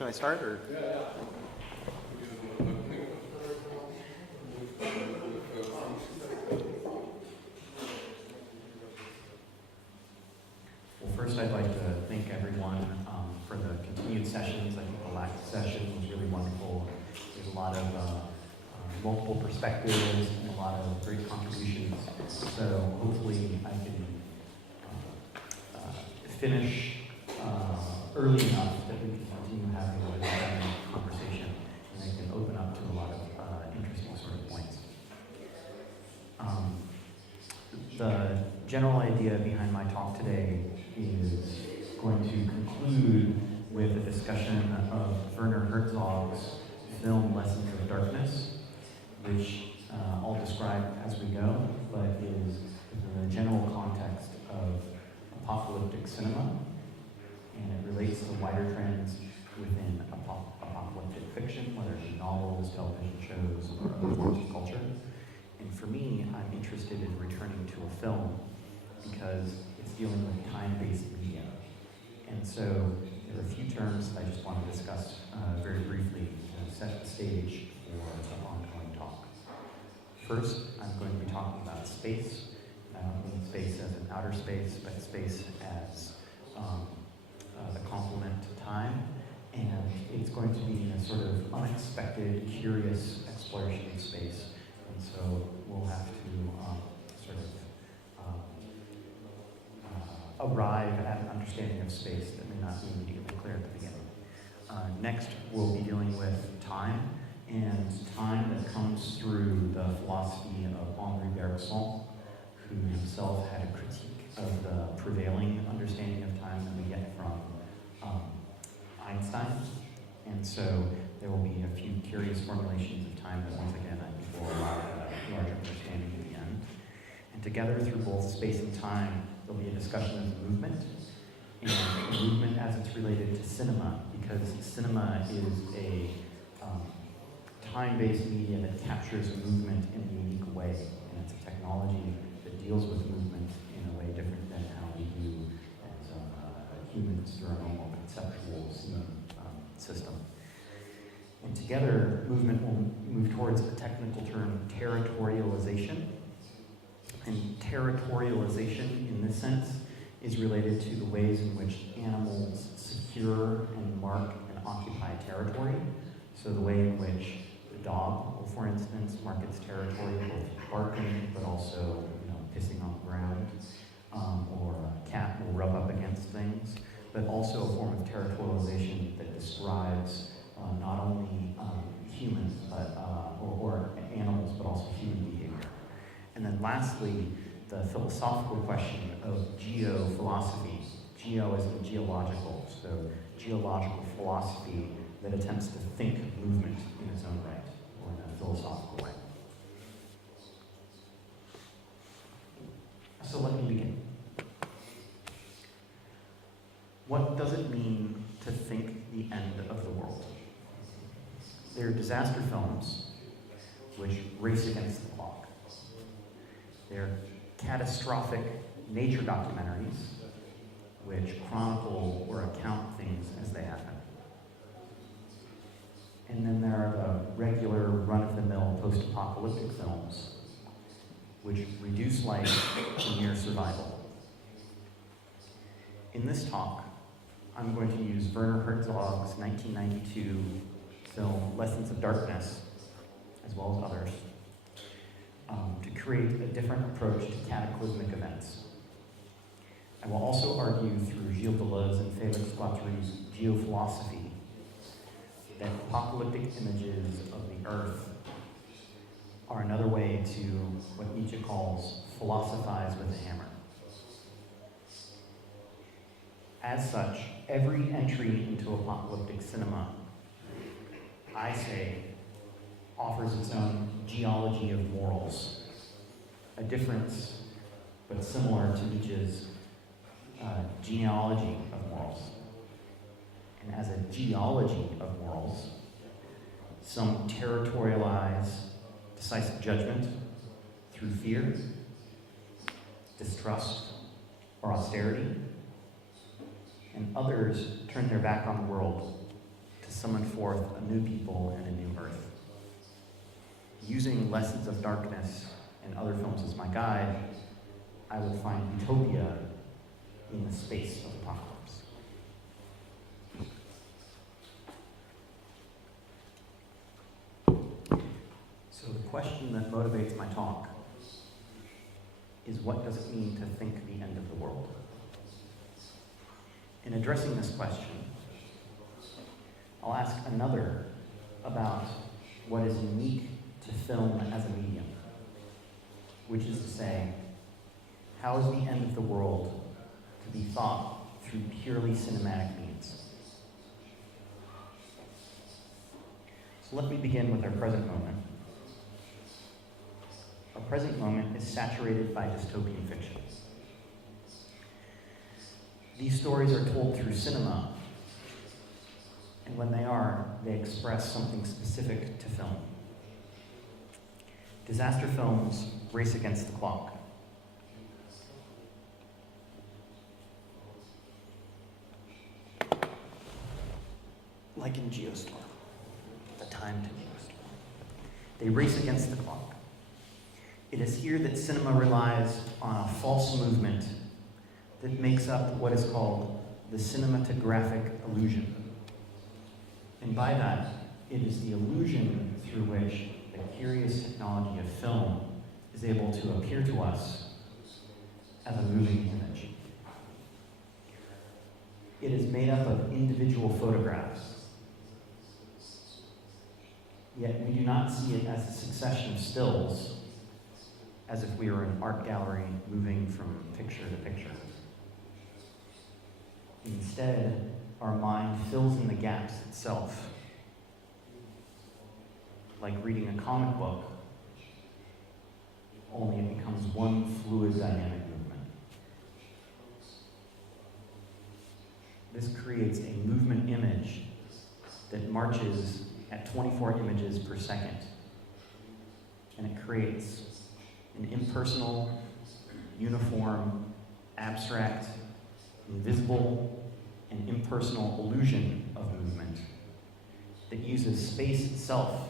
Should I start or? Well, first I'd like to thank everyone for the continued sessions. I think the last session was really wonderful. There's a lot of multiple perspectives and a lot of great contributions. So hopefully I can finish early enough that we can continue having a conversation and I can open up to a lot of interesting sort of points. The general idea behind my talk today is going to conclude with a discussion of Werner Herzog's film Lessons of Darkness, which I'll describe as we go, but is in the general context of apocalyptic cinema, and it relates to wider trends within apocalyptic fiction, whether it be novels, television shows, or other forms of culture. And for me, I'm interested in returning to a film because it's dealing with time-based media. And so there are a few terms that I just want to discuss very briefly to set the stage for the ongoing talk. First, I'm going to be talking about space. I don't mean space as an outer space, but space as the complement to time. And it's going to be a sort of unexpected, curious exploration of space. And so we'll have to sort of arrive at an understanding of space that may not be immediately clear at the beginning. Next, we'll be dealing with time, and time that comes through the philosophy of Henri Bergson, who himself had a critique of the prevailing understanding of time that we get from Einstein. And so there will be a few curious formulations of time that once again I think will allow a larger understanding at the end. And together through both space and time, there'll be a discussion of movement, and movement as it's related to cinema, because cinema is a time-based media that captures movement in a unique way, and it's a technology that deals with movement in a way different than how we do as humans through our normal conceptual seeing system. And together, movement will move towards a technical term, territorialization. And territorialization, in this sense, is related to the ways in which animals secure and mark and occupy territory. So the way in which the dog will, for instance, mark its territory, both barking, but also pissing on the ground, or a cat will rub up against things, but also a form of territorialization that describes not only humans, but or animals, but also human behavior. And then lastly, the philosophical question of geophilosophy. Geo is in geological, so geological philosophy that attempts to think movement in its own right, or in a philosophical way. So let me begin. What does it mean to think the end of the world? They're disaster films which race against the clock. They're catastrophic nature documentaries which chronicle or account things as they happen. And then there are the regular run-of-the-mill post-apocalyptic films which reduce life to mere survival. In this talk, I'm going to use Werner Herzog's 1992 film Lessons of Darkness, as well as others, to create a different approach to cataclysmic events. I will also argue through Gilles Deleuze and Felix Guattari's geophilosophy that apocalyptic images of the earth are another way to what Nietzsche calls philosophize with a hammer. As such, every entry into apocalyptic cinema, I say, offers its own geology of morals, a difference but similar to Nietzsche's genealogy of morals. And as a geology of morals, some territorialize decisive judgment through fear, distrust, or austerity, and others turn their back on the world to to summon forth a new people and a new earth. Using Lessons of Darkness and other films as my guide, I would find utopia in the space of apocalypse. So the question that motivates my talk is, what does it mean to think the end of the world? In addressing this question, I'll ask another about what is unique to film as a medium, which is to say, how is the end of the world to be thought through purely cinematic means? So let me begin with our present moment. Our present moment is saturated by dystopian fiction. These stories are told through cinema, and when they are, they express something specific to film. Disaster films race against the clock. Like in Geostorm, the timed Geostorm. They race against the clock. It is here that cinema relies on a false movement that makes up what is called the cinematographic illusion. And by that, it is the illusion through which the curious technology of film is able to appear to us as a moving image. It is made up of individual photographs, yet we do not see it as a succession of stills, as if we were an art gallery moving from picture to picture. Instead, our mind fills in the gaps itself, like reading a comic book, only it becomes one fluid dynamic movement. This creates a movement image that marches at 24 images per second, and it creates an impersonal, uniform, abstract, invisible, and impersonal illusion of movement that uses space itself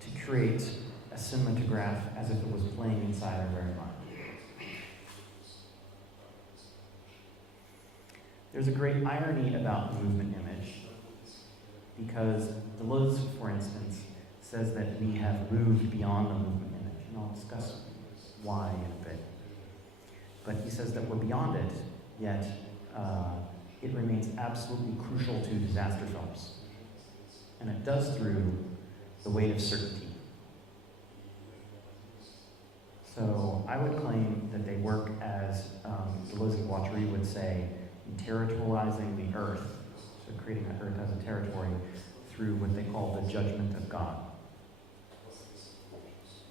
to create a cinematograph as if it was playing inside our very mind. There's a great irony about the movement image, because Deleuze, for instance, says that we have moved beyond the movement image, and I'll discuss why in a bit. But he says that we're beyond it, yet it remains absolutely crucial to disaster films. And it does through the weight of certainty. So I would claim that they work as Deleuze and Guattari would say, in territorializing the earth, so creating the earth as a territory through what they call the judgment of God.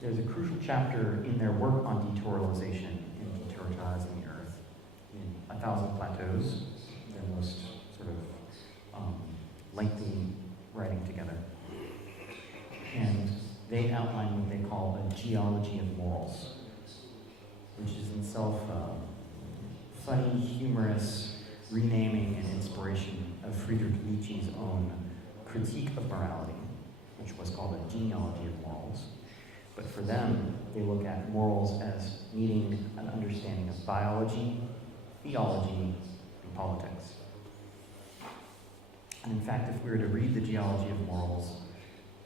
There's a crucial chapter in their work on deterritorialization and deterritorializing the earth in 1,000 Plateaus, their most sort of lengthy writing together. And they outline what they call a geology of morals, which is in itself funny, humorous renaming and inspiration of Friedrich Nietzsche's own critique of morality, which was called a genealogy of morals. But for them, they look at morals as needing an understanding of biology, theology, and politics. And in fact, if we were to read the Geology of Morals,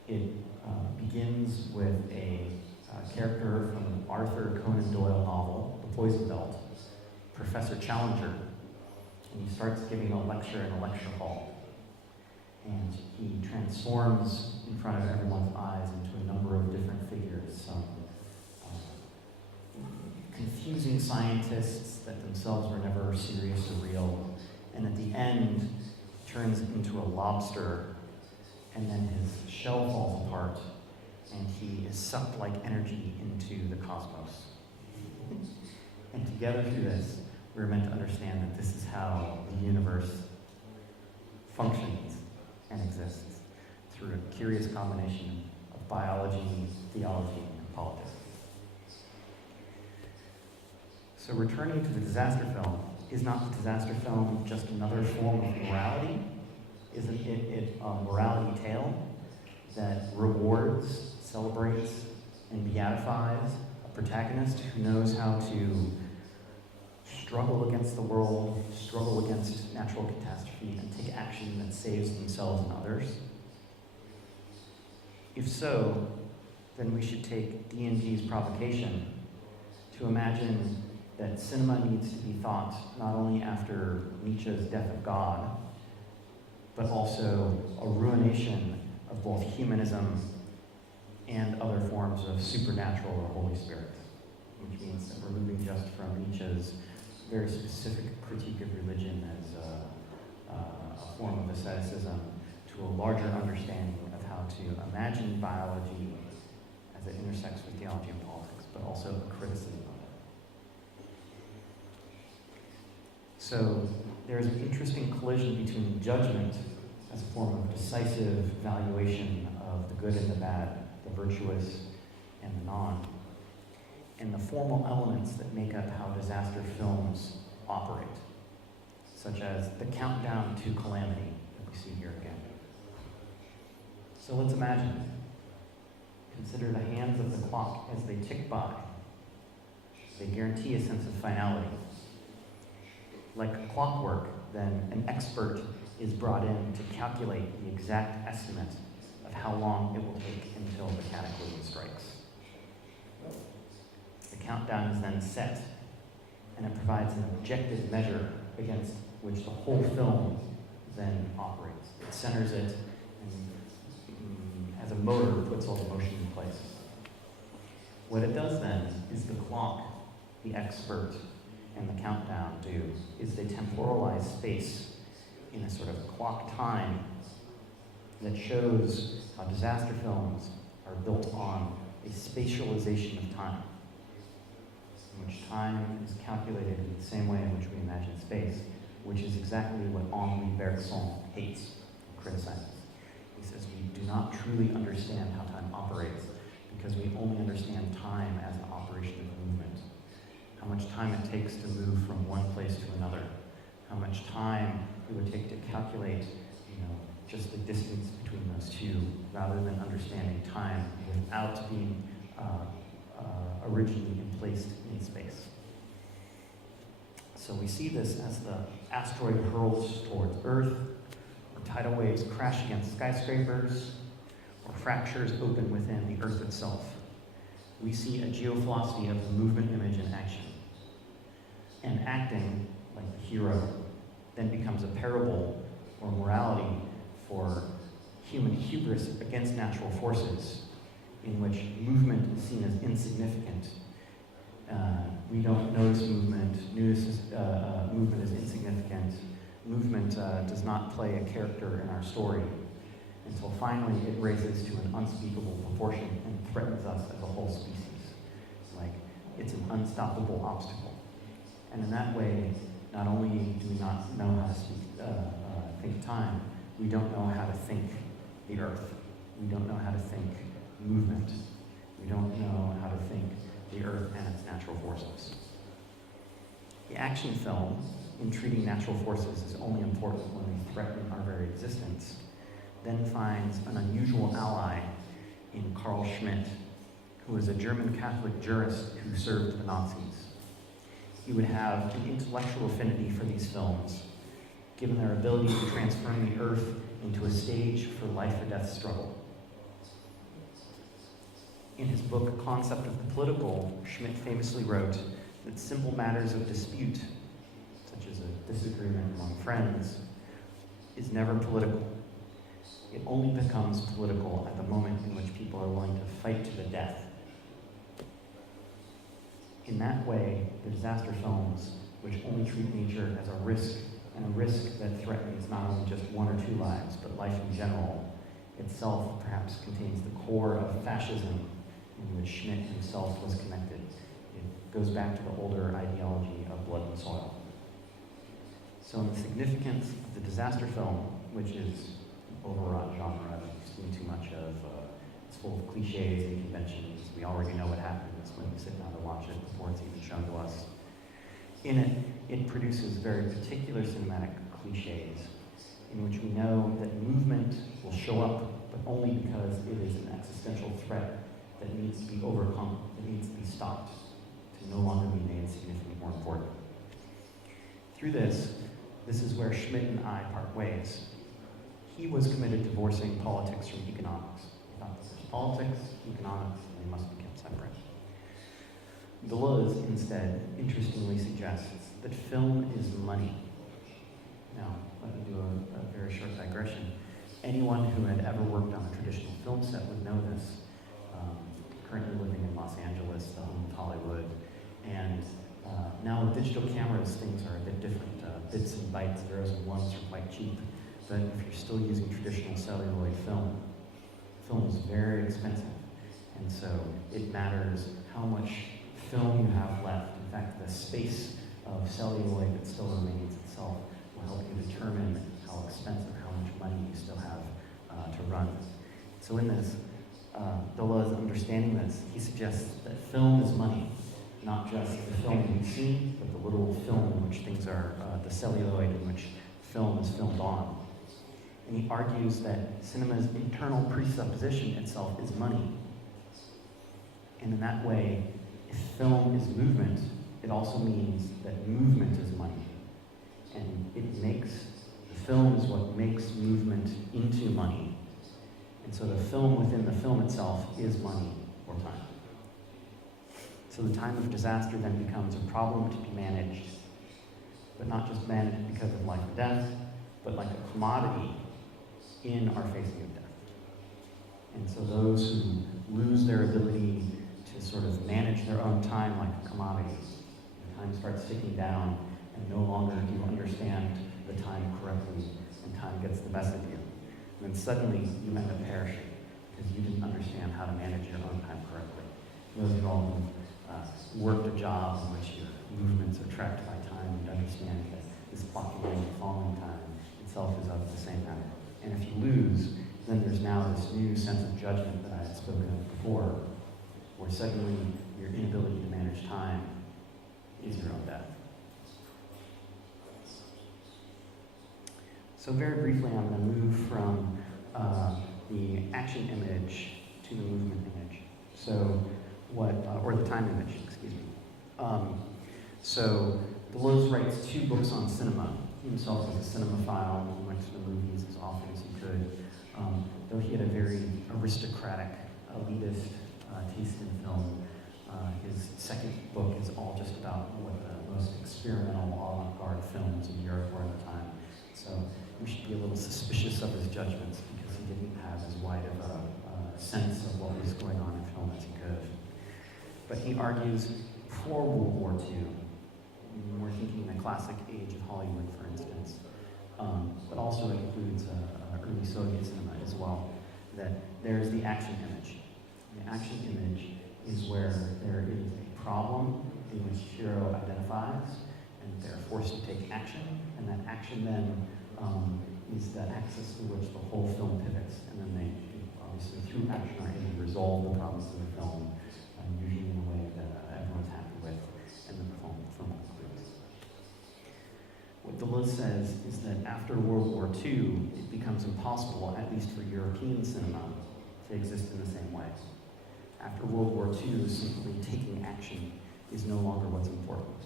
it begins with a character from an Arthur Conan Doyle novel, The Poison Belt, Professor Challenger, and he starts giving a lecture in a lecture hall. And he transforms in front of everyone's eyes into a number of different figures, some confusing scientists that themselves were never serious or real, and at the end turns into a lobster, and then his shell falls apart, and he is sucked like energy into the cosmos. And together through this, we're meant to understand that this is how the universe functions and exists, through a curious combination of biology, theology, and politics. So returning to the disaster film, is not the disaster film just another form of morality? Isn't it a morality tale that rewards, celebrates, and beatifies a protagonist who knows how to struggle against the world, struggle against natural catastrophe, and take action that saves themselves and others? If so, then we should take D&G's provocation to imagine that cinema needs to be thought not only after Nietzsche's Death of God, but also a ruination of both humanism and other forms of supernatural or Holy Spirit, which means that we're moving just from Nietzsche's very specific critique of religion as a form of asceticism to a larger understanding of how to imagine biology as it intersects with theology and politics, but also a criticism of it. So there's an interesting collision between judgment as a form of decisive valuation of the good and the bad, the virtuous and the non, and the formal elements that make up how disaster films operate, such as the countdown to calamity that we see here again. So let's imagine. Consider the hands of the clock as they tick by. They guarantee a sense of finality. Like clockwork, then an expert is brought in to calculate the exact estimate of how long it will take until the cataclysm strikes. The countdown is then set, and it provides an objective measure against which the whole film then operates. It centers it, and as a motor, puts all the motion in place. What it does then is the clock, the expert, and the countdown do is they temporalize space in a sort of clock time that shows how disaster films are built on a spatialization of time, in which time is calculated in the same way in which we imagine space, which is exactly what Henri Bergson hates and criticizes. He says we do not truly understand how time operates because we only understand time as an operation of movement. How much time it takes to move from one place to another, how much time it would take to calculate, just the distance between those two, rather than understanding time without being originally placed in space. So we see this as the asteroid hurls towards Earth, or tidal waves crash against skyscrapers, or fractures open within the Earth itself. We see a geophilosophy of the movement, image, and action. And acting, like the hero, then becomes a parable or morality for human hubris against natural forces, in which movement is seen as insignificant. We don't notice movement. Movement is insignificant. Movement does not play a character in our story until finally it raises to an unspeakable proportion and threatens us as a whole species. Like it's an unstoppable obstacle. And in that way, not only do we not know how to think time, we don't know how to think the Earth. We don't know how to think movement. We don't know how to think the Earth and its natural forces. The action film, in treating natural forces as only important when they threaten our very existence, then finds an unusual ally in Carl Schmitt, who was a German Catholic jurist who served the Nazis. He would have an intellectual affinity for these films, given their ability to transform the Earth into a stage for life or death struggle. In his book, Concept of the Political, Schmitt famously wrote that simple matters of dispute, such as a disagreement among friends, is never political. It only becomes political at the moment in which people are willing to fight to the death. In that way, the disaster films, which only treat nature as a risk, and a risk that threatens not only just one or two lives, but life in general, itself perhaps contains the core of fascism in which Schmitt himself was connected. It goes back to the older ideology of blood and soil. So in the significance of the disaster film, which is an overwrought genre that we've seen too much of, it's full of cliches and conventions. We already know what happens when we sit down to watch it before it's even shown to us. In it, it produces very particular cinematic cliches in which we know that movement will show up, but only because it is an existential threat that needs to be overcome, that needs to be stopped, to no longer be made significantly more important. Through this is where Schmidt and I part ways. He was committed to divorcing politics from economics. He thought that there's politics, economics, and they must be kept separate. Deleuze, instead, interestingly suggests that film is money. Now, let me do a very short digression. Anyone who had ever worked on a traditional film set would know this. Currently living in Los Angeles, the home of Hollywood, and now with digital cameras, things are a bit different. Bits and bytes, zeros and ones are quite cheap, but if you're still using traditional celluloid film, film is very expensive, and so it matters how much film you have left. In fact, the space of celluloid that still remains itself will help you determine how expensive, how much money you still have to run. So in this, Deleuze, understanding this, he suggests that film is money, not just the film we see, but the little film in which things are, the celluloid in which film is filmed on. And he argues that cinema's internal presupposition itself is money. And in that way, if film is movement, it also means that movement is money. And it makes, the film is what makes movement into money. And so the film within the film itself is money or time. So the time of disaster then becomes a problem to be managed, but not just managed because of life or death, but like a commodity in our facing of death. And so those who lose their ability to sort of manage their own time like a commodity, time starts ticking down, and no longer do you understand the time correctly, and time gets the best of you. And then suddenly you end up perishing because you didn't understand how to manage your own time correctly. Those of you all who worked a job in which your movements are tracked by time, and understand that this clocking in and following time itself is of the same matter. And if you lose, then there's now this new sense of judgment that I had spoken of before, where suddenly your inability to manage time is your own death. So very briefly, I'm going to move from the action image to the movement image. So or the time image, excuse me. So Deleuze writes 2 books on cinema. He himself was a cinemaphile. He went to the movies as often as he could. Though he had a very aristocratic, elitist taste in film, his second book is all just about what the most experimental avant-garde films in Europe were at the time. So we should be a little suspicious of his judgments because he didn't have as wide of a sense of what was going on in film as he could. But he argues before World War II, we're thinking the classic age of Hollywood, for instance, but also it includes early Soviet cinema as well, that there's the action image. The action image is where there is a problem in which hero identifies, and they're forced to take action, and that action then is the axis through which the whole film pivots, and then they, obviously through action, are able to resolve the problems of the film, usually in a way that everyone's happy with, and the film concludes. What Deleuze says is that after World War II, it becomes impossible, at least for European cinema, to exist in the same way. After World War II, simply taking action is no longer what's important.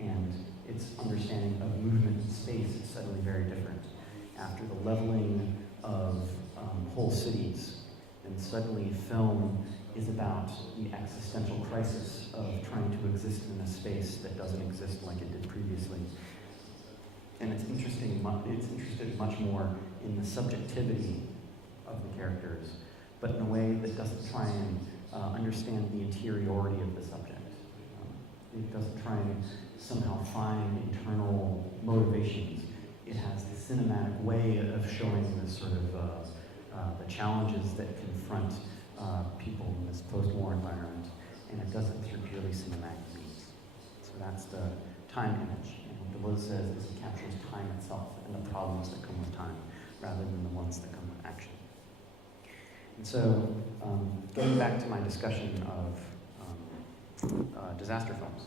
And its understanding of movement and space is suddenly very different. After the leveling of whole cities, and suddenly film is about the existential crisis of trying to exist in a space that doesn't exist like it did previously. And it's interested much more in the subjectivity of the characters, but in a way that doesn't try and understand the interiority of the subject. It doesn't try and somehow find internal motivations. It has the cinematic way of showing the sort of the challenges that confront people in this post-war environment, and it does it through purely cinematic means. So that's the time image. And what Deleuze says is it captures time itself and the problems that come with time, rather than the ones that come with action. And so, going back to my discussion of disaster films,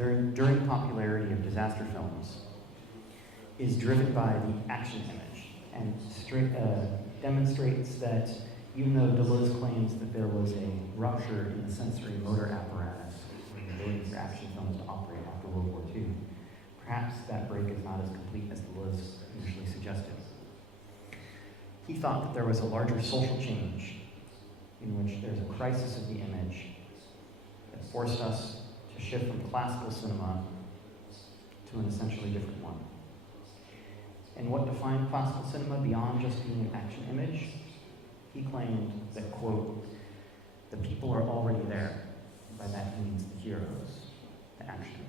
their enduring popularity of disaster films is driven by the action image and demonstrates that even though Deleuze claims that there was a rupture in the sensory motor apparatus for the ability for action films to operate after World War II, perhaps that break is not as complete as Deleuze initially suggested. He thought that there was a larger social change in which there's a crisis of the image that forced us to shift from classical cinema to an essentially different one. And what defined classical cinema beyond just being an action image? He claimed that, quote, the people are already there. By that he means the heroes, the action.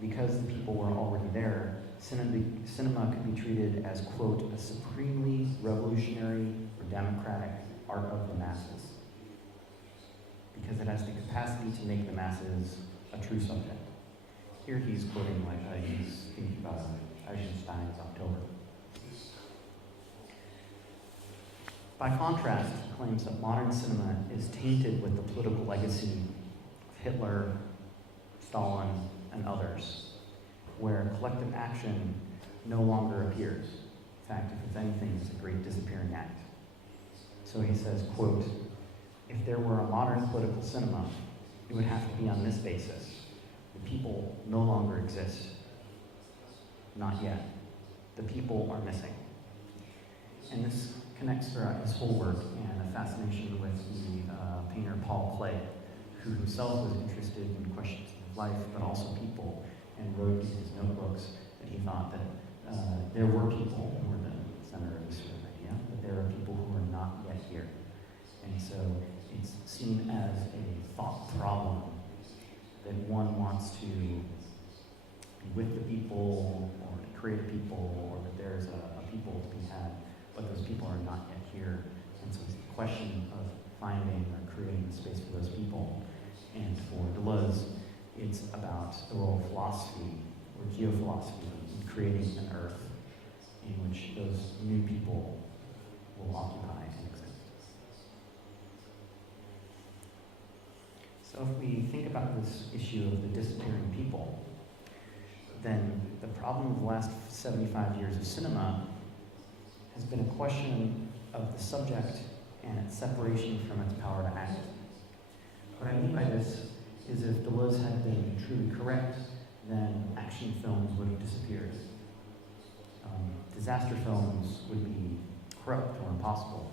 Because the people were already there, cinema could be treated as, quote, a supremely revolutionary or democratic art of the masses. Because it has the capacity to make the masses a true subject. Here he's quoting, he's thinking about Eisenstein's October. By contrast, he claims that modern cinema is tainted with the political legacy of Hitler, Stalin, and others, where collective action no longer appears. In fact, if it's anything, it's a great disappearing act. So he says, quote, if there were a modern political cinema, it would have to be on this basis. The people no longer exist. Not yet. The people are missing. And this connects throughout his whole work and a fascination with the painter Paul Klee, who himself was interested in questions of life, but also people, and wrote in his notebooks that he thought that there were people who were the center of this sort of idea, but there are people who are not yet here. And so it's seen as a thought problem that one wants to be with the people, or to create a people, or that there's a people to be had, but those people are not yet here. And so it's the question of finding or creating a space for those people. And for Deleuze, it's about the role of philosophy or geophilosophy in creating an earth in which those new people will occupy and exist. So if we think about this issue of the disappearing people, then the problem of the last 75 years of cinema has been a question of the subject and its separation from its power to act. What I mean by this is if Deleuze had been truly correct, then action films would have disappeared. Disaster films would be corrupt or impossible.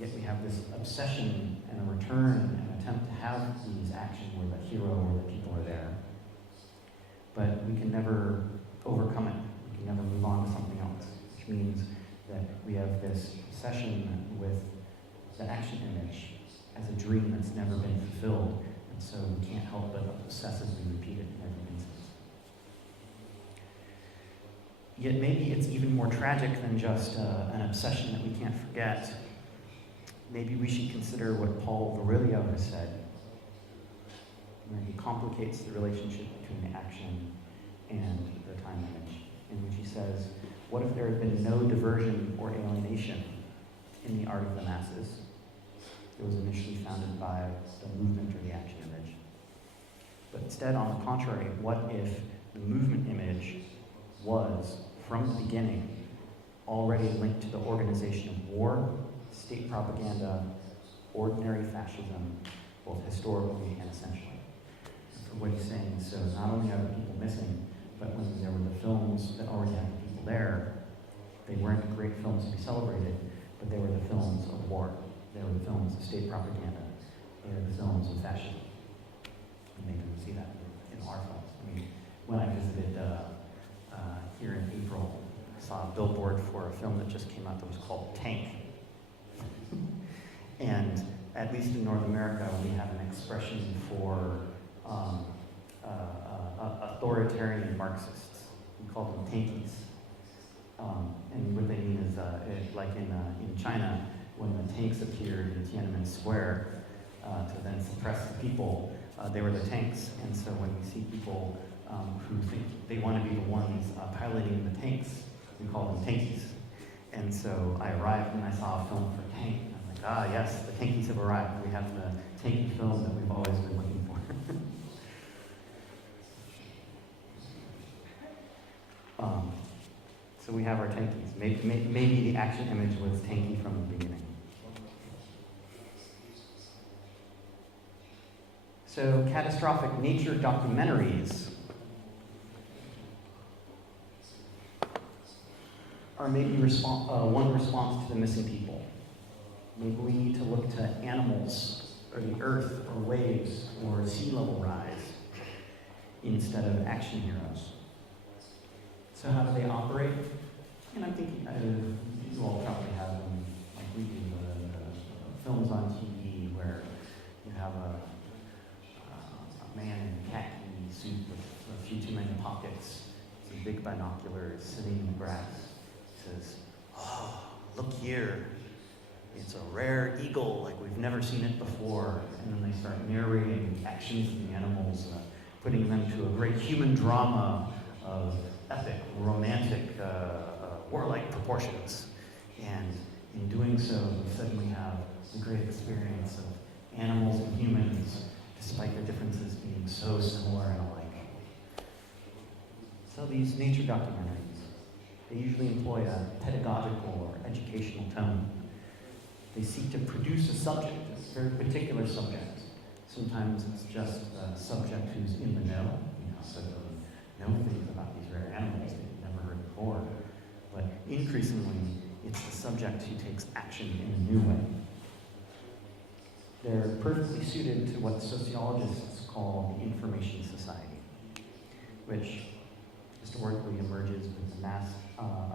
Yet we have this obsession and a return and attempt to have these action where the hero or the people are there. But we can never overcome it. We can never move on to something else, which means that we have this obsession with the action image as a dream that's never been fulfilled, and so we can't help but obsessively repeat it in every instance. Yet maybe it's even more tragic than just an obsession that we can't forget. Maybe we should consider what Paul Virilio has said, where he complicates the relationship between the action and the time image, in which he says, what if there had been no diversion or alienation in the art of the masses? It was initially founded by the movement or the action image. But instead, on the contrary, what if the movement image was, from the beginning, already linked to the organization of war, state propaganda, ordinary fascism, both historically and essentially? So what he's saying is, so not only are the people missing, but when there were the films that already had the people there, they weren't great films to be celebrated, but they were the films of war. They were the films of state propaganda. They were the films of fascism. And maybe we see that in our films. I mean, when I visited here in April, I saw a billboard for a film that just came out that was called Tank. And at least in North America, we have an expression for authoritarian Marxists. We call them tankies. And what they mean is, like in China, when the tanks appeared in Tiananmen Square to then suppress the people, they were the tanks. And so when we see people who think they want to be the ones piloting the tanks, we call them tankies. And so I arrived and I saw a film for Tank. And I'm like, ah, yes, the tankies have arrived. We have the tanky film that we've always been looking for. So we have our tankies. Maybe the action image was tanky from the beginning. So catastrophic nature documentaries are maybe one response to the missing people. Maybe we need to look to animals, or the earth, or waves, or sea level rise, instead of action heroes. So how do they operate? And I'm thinking, you all probably have them, like we do, films on TV where you have a man in a khaki suit with a few too many pockets, some big binoculars, sitting in the grass. Says, "Oh, look here. It's a rare eagle, like we've never seen it before." And then they start narrating the actions of the animals, putting them to a great human drama of epic, romantic, warlike proportions. And in doing so, we suddenly have the great experience of animals and humans, despite their differences being so similar and alike. So these nature documentaries, they usually employ a pedagogical or educational tone. They seek to produce a subject, a very particular subject. Sometimes it's just a subject who's in the know, so they know things about these rare animals that you've never heard before. But increasingly, it's the subject who takes action in a new way. They're perfectly suited to what sociologists call the information society, which historically emerges with the mass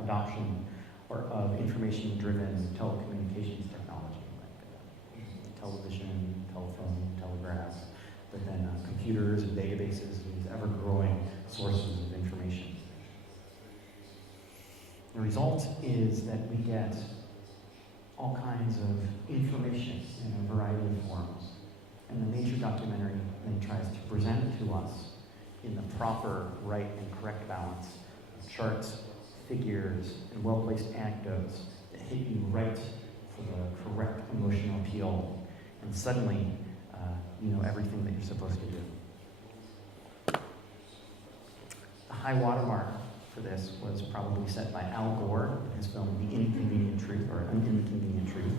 adoption of information-driven telecommunications technology, like television, telephone, telegraphs, but then computers and databases, these ever-growing sources of information. The result is that we get all kinds of information in a variety of forms, and the nature documentary then tries to present it to us in the proper, right, and correct balance of charts, figures, and well-placed anecdotes that hit you right for the correct emotional appeal, and suddenly you know everything that you're supposed to do. The high watermark for this was probably set by Al Gore in his film The Inconvenient Truth, or An Inconvenient Truth.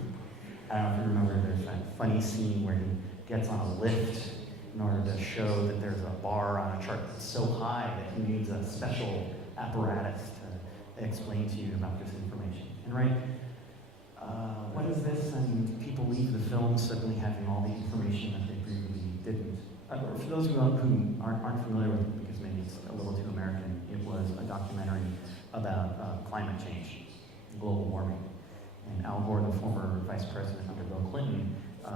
I don't know if you remember, there's that funny scene where he gets on a lift in order to show that there's a bar on a chart that's so high that he needs a special apparatus to explain to you about this information. And right, what is this? And people leave the film suddenly having all the information that they previously didn't. For those who aren't familiar with it, because maybe it's a little too American, it was a documentary about climate change, global warming. And Al Gore, the former vice president under Bill Clinton,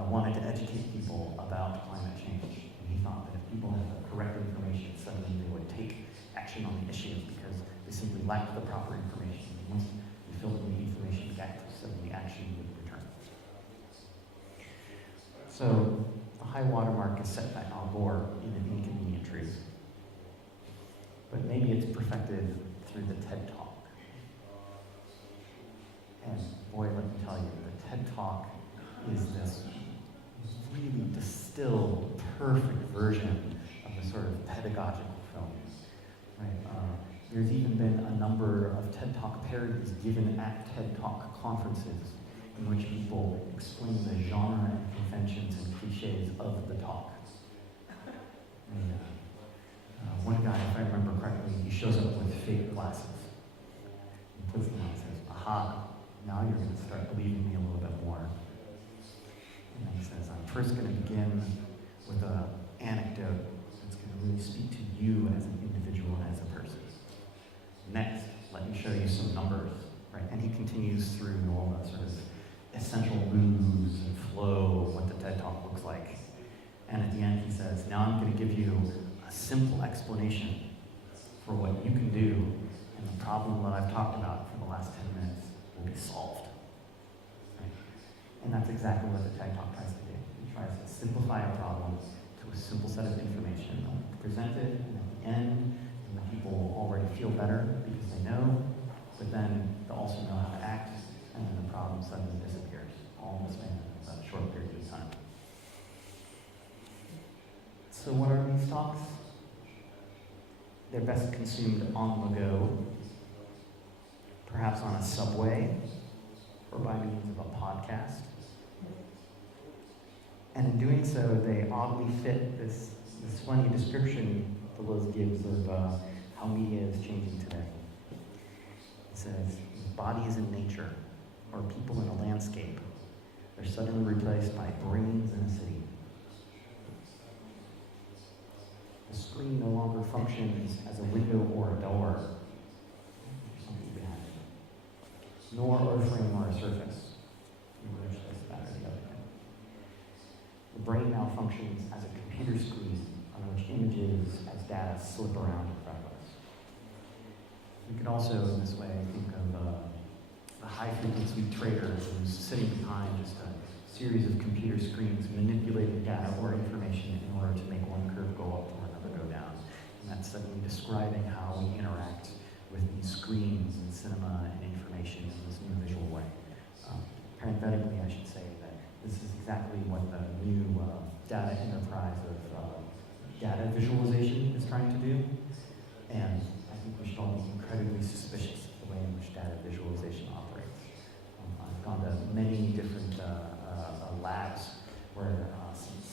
wanted to educate people about climate change. And he thought that if people had the correct information, suddenly they would take action on the issue because they simply lacked the proper information. And once we filled in the information gap, suddenly action would return. So the high watermark is set by Al Gore in An Inconvenient Truth. But maybe it's perfected through the TED Talk. And boy, let me tell you, the TED Talk is this really distilled, perfect version of the sort of pedagogical film. Right? There's even been a number of TED Talk parodies given at TED Talk conferences in which people explain the genre and conventions and cliches of the talk. And, one guy, if I remember correctly, he shows up with fake glasses. He puts them on and says, "Aha, now you're going to start believing me a little bit more." And then he says, "I'm first going to begin with an anecdote that's going to really speak to you as an individual, as a person. Next, let me show you some numbers." Right? And he continues through all the sort of essential rules and flow of what the TED Talk looks like. And at the end he says, "Now I'm going to give you a simple explanation for what you can do, and the problem that I've talked about for the last 10 minutes will be solved." Right? And that's exactly what the TED Talk tries to do. It tries to simplify a problem to a simple set of information, present it, and at the end, the people will already feel better because they know, but then they'll also know how to act, and then the problem suddenly disappears, all in the span of a short period of time. So what are these talks? They're best consumed on the go, perhaps on a subway, or by means of a podcast. And in doing so, they oddly fit this funny description Deleuze gives of how media is changing today. It says, bodies in nature, or people in a landscape, are suddenly replaced by brains in a city. The screen no longer functions as a window or a door, something behind it, nor a frame or a surface, in which this, that, or the other thing. The brain now functions as a computer screen on which images as data slip around in front of us. We can also, in this way, think of a high-frequency trader who's sitting behind just a series of computer screens manipulating data or information in order to make one curve go up or another go down. And that's suddenly describing how we interact with these screens and cinema and information in this new visual way. Parenthetically, I should say that this is exactly what the new data enterprise of data visualization is trying to do. And I think we should all be incredibly suspicious of the way in which data visualization operates. I've gone to many different labs where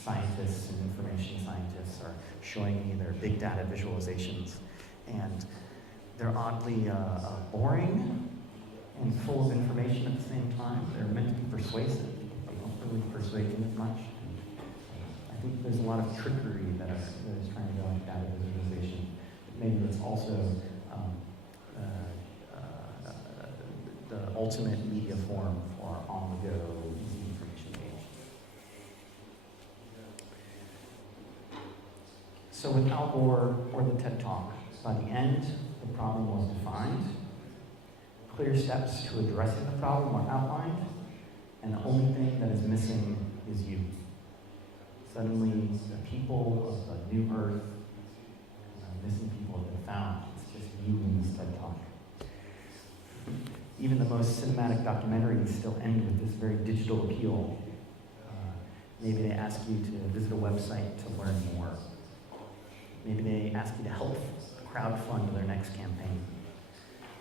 scientists and information scientists are showing me their big data visualizations. And they're oddly boring and full of information at the same time. They're meant to be persuasive. They don't really persuade you as much. I think there's a lot of trickery that is trying to go into data visualization. Maybe it's also the ultimate media form for on-the-go, easy information age. So with Al Gore or the TED Talk, by the end, the problem was defined. Clear steps to addressing the problem are outlined, and the only thing that is missing is you. Suddenly, the people of the new earth, the missing people have been found. It's just you in this TED Talk. Even the most cinematic documentaries still end with this very digital appeal. Maybe they ask you to visit a website to learn more. Maybe they ask you to help crowdfund their next campaign.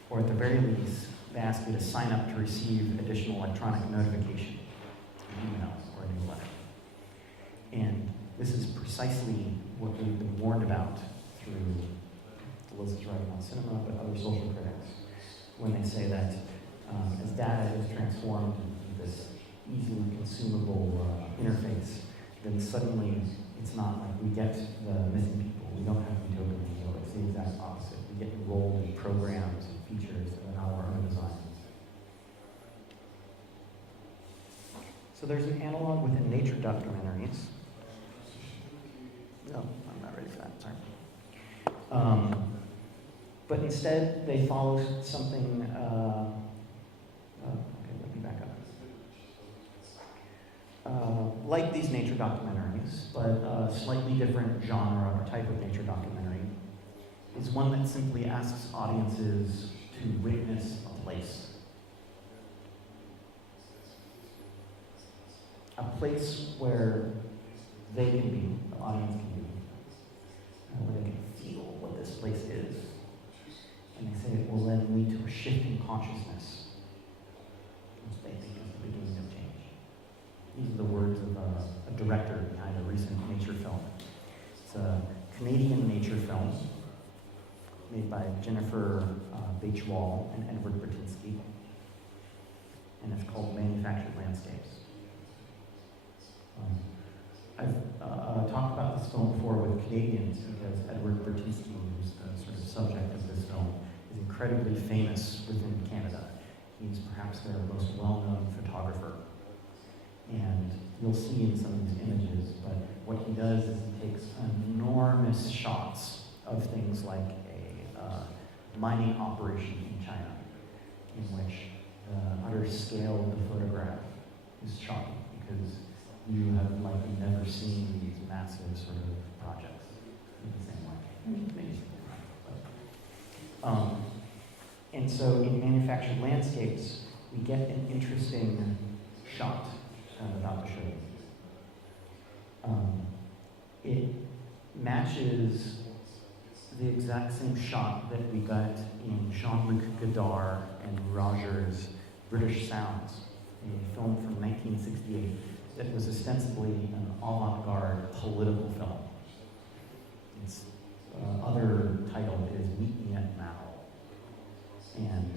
Or at the very least, they ask you to sign up to receive additional electronic notification, an email or a newsletter. And this is precisely what we've been warned about through Deleuze's writing on cinema, but other social critics, when they say that as data is transformed into this easily consumable interface, then suddenly it's not like we get the missing people. We don't have utopia anymore. It's the exact opposite. We get enrolled in programs and features that are our own design. So there's an analog within nature documentaries. No, I'm not ready for that, sorry. But instead, they follow something, okay, let me back up. Like these nature documentaries, but a slightly different genre or type of nature documentary, is one that simply asks audiences to witness a place. A place where they can be, the audience can be, where they can feel what this place is. And they say it will then lead to a shift in consciousness, which they think is the beginning of change. These are the words of a director behind a recent nature film. It's a Canadian nature film made by Jennifer Bachwal and Edward Bertinsky, and it's called Manufactured Landscapes. I've talked about this film before with Canadians because Edward Bertinsky, who's the sort of subject of this film, is incredibly famous within Canada. He's perhaps their most well-known photographer. And you'll see in some of these images, but what he does is he takes enormous shots of things like a mining operation in China, in which the utter scale of the photograph is shocking because you have likely never seen these massive sort of projects in the same way. Maybe something, and so in manufactured landscapes, we get an interesting shot that I'm about to show you. It matches the exact same shot that we got in Jean-Luc Godard and Roger's British Sounds, a film from 1968 that was ostensibly an avant-garde political film. Its other title is Meet Me at Mao, and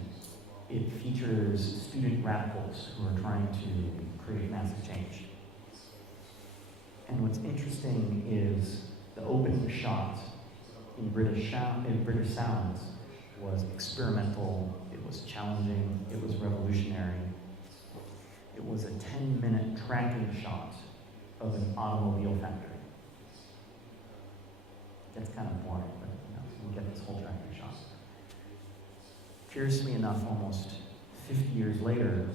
it features student radicals who are trying to create massive change. And what's interesting is the opening shot in British Sounds was experimental, it was challenging, it was revolutionary. It was a 10-minute tracking shot of an automobile factory. That's kind of boring, but we get this whole tracking shot. Curiously enough, almost 50 years later,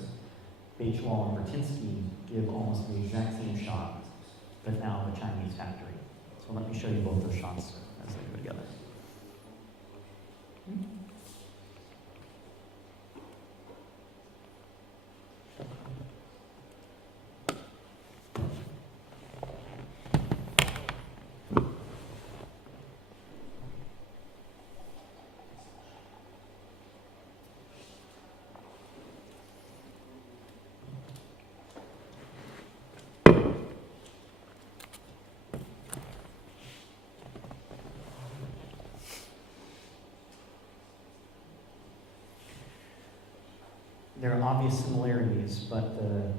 Beichwal and Bertinsky give almost the exact same shot, but now of a Chinese factory. So let me show you both those shots as they go together. There are obvious similarities, but the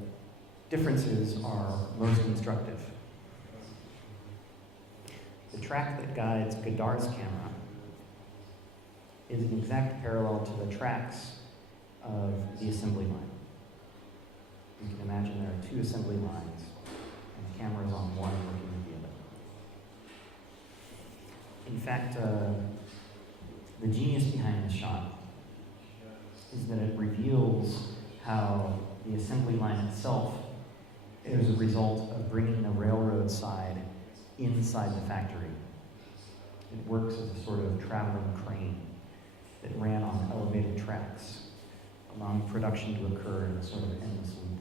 differences are most instructive. The track that guides Godard's camera is an exact parallel to the tracks of the assembly line. You can imagine there are two assembly lines, and the camera is on one looking at the other. In fact, the genius behind this shot is that it reveals how the assembly line itself is a result of bringing the railroad side inside the factory. It works as a sort of traveling crane that ran on elevated tracks, allowing production to occur in a sort of endless loop.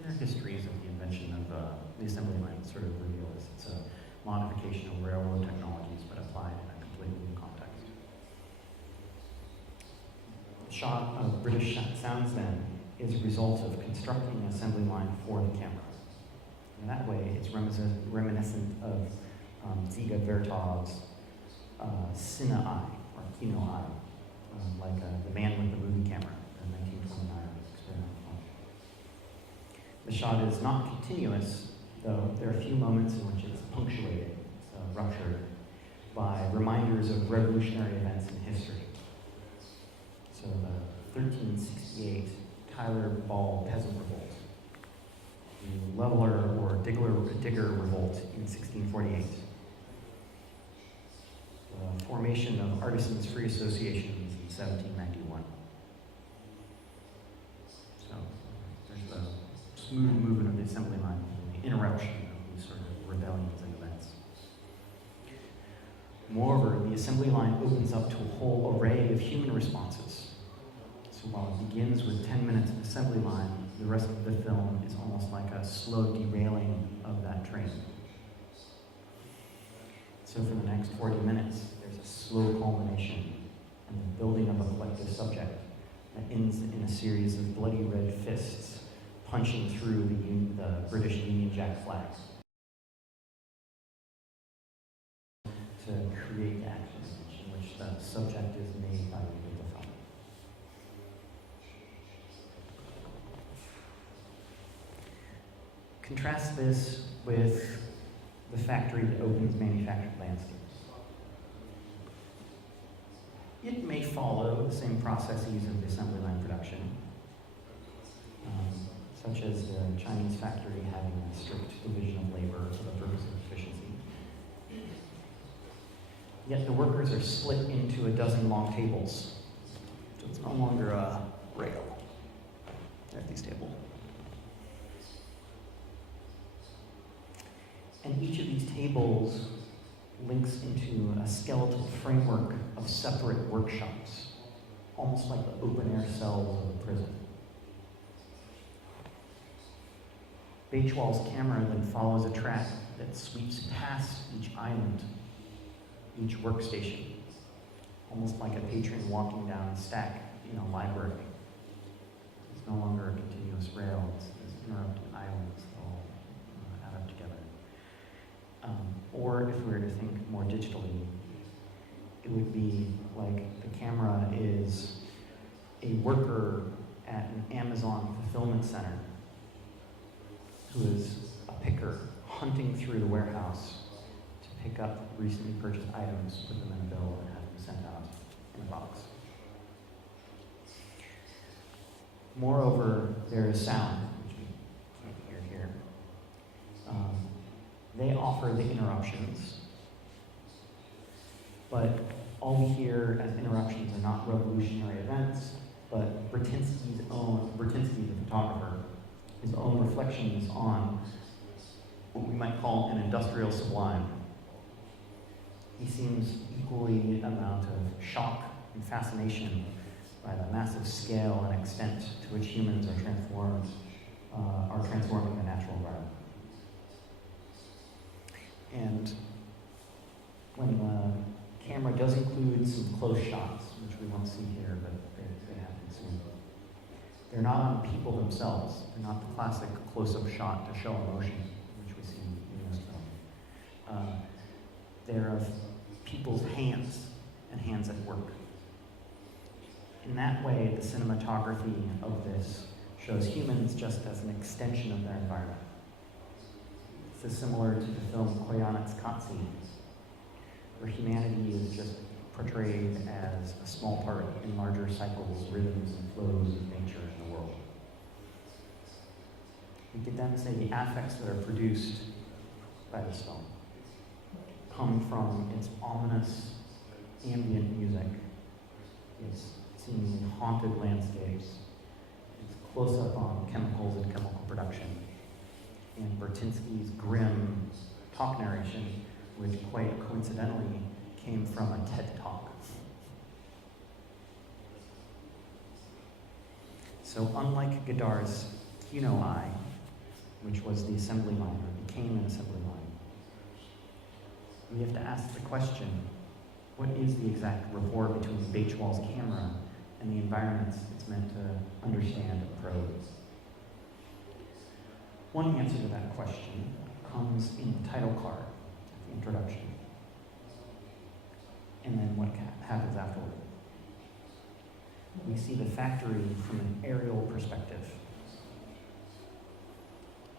There are histories of the invention of the assembly line that sort of reveal this. It's a modification of railroad technologies, but applied in a completely new context. The shot of British Sounds, then, is a result of constructing an assembly line for the camera. In that way, it's reminiscent of Dziga Vertov's Cine Eye, or Kino Eye, like The Man with the Movie Camera, the 1929 experimental film. The shot is not continuous, though there are a few moments in which it's punctuated, ruptured, by reminders of revolutionary events in history. So the 1368 Tyler Ball Peasant Revolt, the Leveler or Digger Revolt in 1648, the formation of Artisans' Free Associations in 1791. So there's the smooth movement of the assembly line and the interruption of these sort of rebellions and events. Moreover, the assembly line opens up to a whole array of human responses. So while it begins with 10 minutes of assembly line, the rest of the film is almost like a slow derailing of that train. So for the next 40 minutes, there's a slow culmination and the building of a collective subject that ends in a series of bloody red fists punching through the British Union Jack flags to create the action in which the subject is made by the film. Contrast this with the factory that opens manufactured landscapes. It may follow the same processes of the assembly line production, such as the Chinese factory having a strict division of labor for the purpose of efficiency. Yet the workers are split into a dozen long tables, so it's no longer a rail at these tables. And each of these tables links into a skeletal framework of separate workshops, almost like the open-air cells of a prison. Beichwal's camera then follows a track that sweeps past each island each workstation, almost like a patron walking down a stack in a library. It's no longer a continuous rail, it's interrupted islands that all add up together. Or if we were to think more digitally, it would be like the camera is a worker at an Amazon fulfillment center who is a picker hunting through the warehouse to pick up recently purchased items, put them in a bill, and have them sent out in a box. Moreover, there is sound, which we can't hear here. They offer the interruptions, but all we hear as interruptions are not revolutionary events, but Bratinsky's, the photographer, his own reflections on what we might call an industrial sublime. He seems equally amount of shock and fascination by the massive scale and extent to which humans are transforming the natural environment. And when the camera does include some close shots, which we won't see here, but they happen soon, they're not on people themselves. They're not the classic close-up shot to show emotion, which we see in this film. They're of people's hands and hands at work. In that way, the cinematography of this shows humans just as an extension of their environment. This is similar to the film Koyanet's Cutscene, where humanity is just portrayed as a small part in larger cycles, rhythms, and flows of nature in the world. We could then say the affects that are produced by this film come from its ominous ambient music, its seemingly haunted landscapes, its close-up on chemicals and chemical production, and Bratinsky's grim talk narration, which quite coincidentally came from a TED Talk. So unlike Godard's Kino Eye, which was the assembly line, or became an assembly line, we have to ask the question, what is the exact rapport between Bechwal's camera and the environments it's meant to understand and probe? One answer to that question comes in the title card, the introduction, and then what happens afterward. We see the factory from an aerial perspective.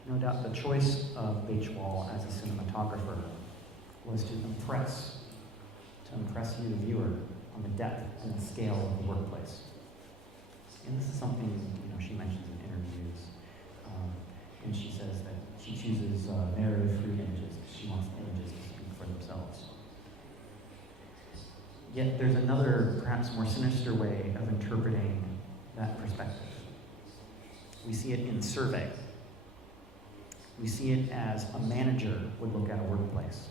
No doubt the choice of Bechwal as a cinematographer was to impress you, the viewer, on the depth and the scale of the workplace. And this is something she mentions in interviews, and she says that she chooses narrative-free images because she wants the images to speak for themselves. Yet there's another, perhaps more sinister way of interpreting that perspective. We see it in survey. We see it as a manager would look at a workplace.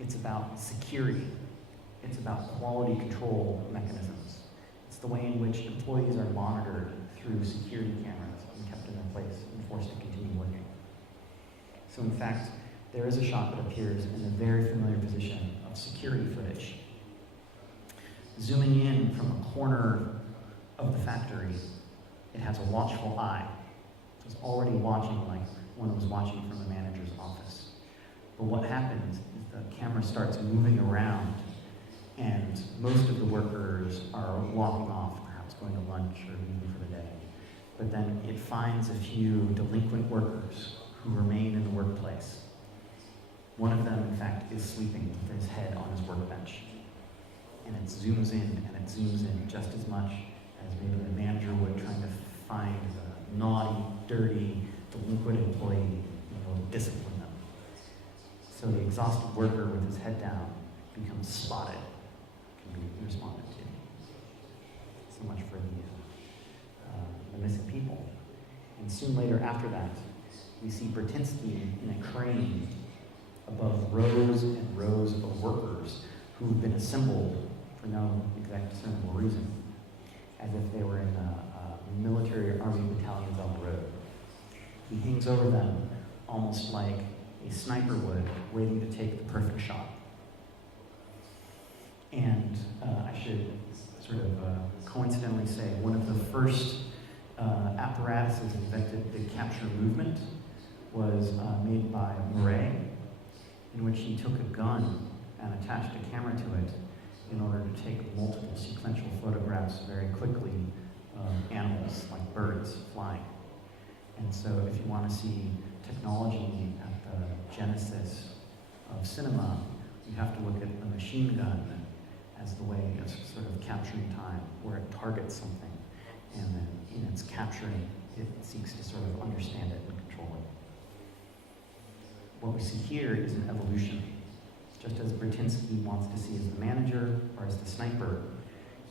It's about security. It's about quality control mechanisms. It's the way in which employees are monitored through security cameras and kept in their place and forced to continue working. So in fact, there is a shot that appears in a very familiar position of security footage. Zooming in from a corner of the factory, it has a watchful eye. So it's already watching like one was watching from the manager's office. But what happens is the camera starts moving around, and most of the workers are walking off, perhaps going to lunch or leaving for the day. But then it finds a few delinquent workers who remain in the workplace. One of them, in fact, is sleeping with his head on his workbench. And it zooms in, and it zooms in just as much as maybe the manager would, trying to find the naughty, dirty, delinquent employee, discipline them. So the exhausted worker with his head down becomes spotted, can be responded to. So much for the missing people. And soon later after that, we see Bratinsky in a crane above rows and rows of workers who've been assembled for no exact discernible reason, as if they were in military or army battalions on the road. He hangs over them almost like a sniper would, waiting to take the perfect shot. coincidentally say one of the first apparatuses invented to capture movement was made by Murray, in which he took a gun and attached a camera to it in order to take multiple sequential photographs very quickly of animals like birds flying. And so if you want to see technology at the genesis of cinema, you have to look at the machine gun as the way of sort of capturing time, where it targets something, and then in its capturing, it seeks to sort of understand it and control it. What we see here is an evolution. Just as Brzezinski wants to see as the manager or as the sniper,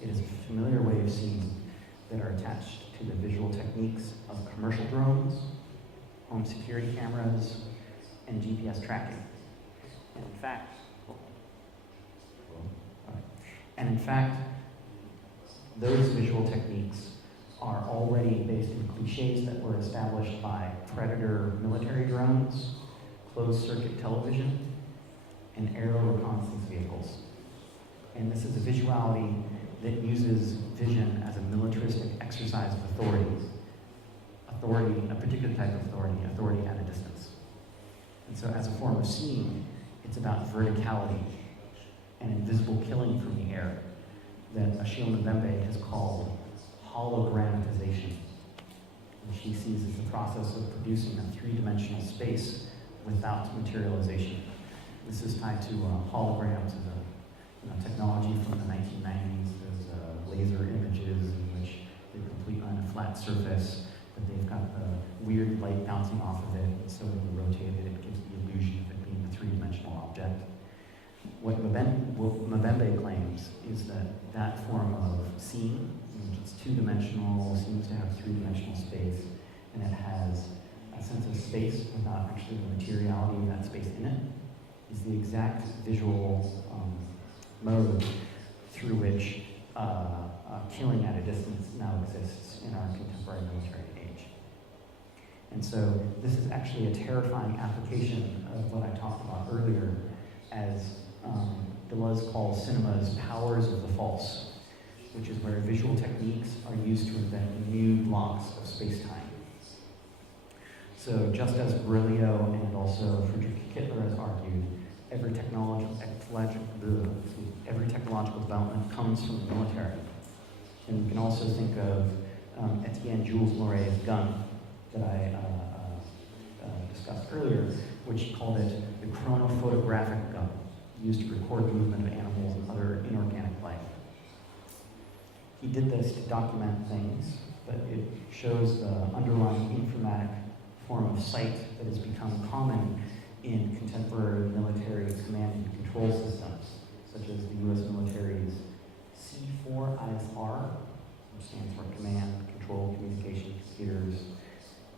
it is a familiar way of seeing that are attached to the visual techniques of commercial drones, home security cameras, and GPS tracking. And in fact, those visual techniques are already based in cliches that were established by Predator military drones, closed-circuit television, and aerial reconnaissance vehicles. And this is a visuality that uses vision as a militaristic exercise of authority. Authority, a particular type of authority at a distance. And so as a form of seeing, it's about verticality and invisible killing from the air that Achille Mbembe has called hologrammatization, which he sees as the process of producing a three-dimensional space without materialization. This is tied to holograms as a technology from the 1990s. There's laser images in which they're completely on a flat surface, but they've got the weird light bouncing off of it, and so when you rotate it, it gives the illusion of it being a three-dimensional object. What Mbembe claims is that that form of seeing, which is two-dimensional, seems to have three-dimensional space, and it has a sense of space without actually the materiality of that space in it, is the exact visual mode through which killing at a distance now exists in our contemporary military age. And so this is actually a terrifying application of what I talked about earlier as Deleuze calls cinema's powers of the false, which is where visual techniques are used to invent new blocks of space-time. So just as Berlioz and also Friedrich Kittler has argued, every technological development comes from the military. And we can also think of Etienne Jules Mouret's gun that I discussed earlier, which he called it the chronophotographic gun, used to record the movement of animals and other inorganic life. He did this to document things, but it shows the underlying informatic form of sight that has become common in contemporary military command and control systems, such as the U.S. military's C4ISR, which stands for Command, Control, Communication, Computers,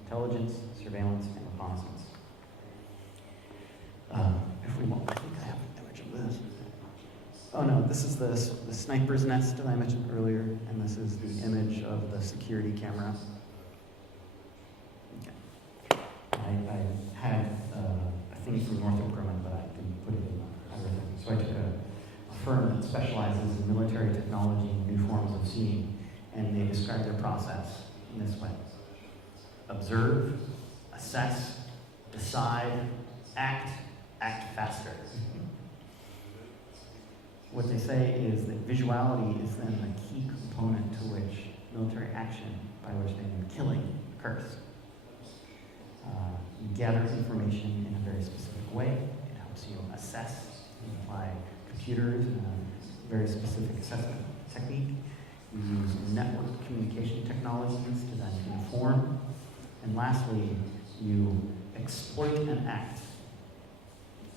Intelligence, Surveillance, and Reconnaissance. If we want, I think I have an image of this. Oh no, this is the sniper's nest that I mentioned earlier, and this is the image of the security camera. Okay. I had a thing from Northrop Grumman, but I didn't put it in everything. So I took a firm that specializes in military technology and new forms of seeing, and they describe their process in this way. Observe, assess, decide, act faster. What they say is that visuality is then the key component to which military action, by which they mean killing, occurs. You gather information in a very specific way. It helps you assess. You apply computers in a very specific assessment technique. You use network communication technologies to then inform. And lastly, you exploit an act.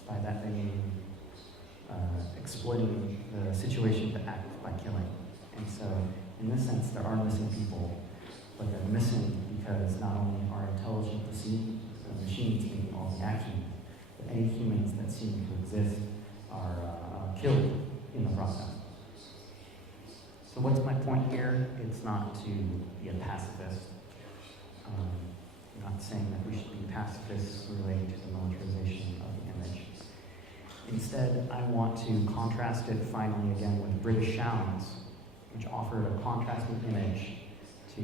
By that they mean exploiting the situation to act by killing. And so, in this sense, there are missing people, but they're missing because not only are intelligent to see the machines making all the action, but any humans that seem to exist are killed in the process. So what's my point here? It's not to be a pacifist. I'm not saying that we should be pacifists related to the militarization of the image. Instead, I want to contrast it finally again with British sounds, which offered a contrasting image to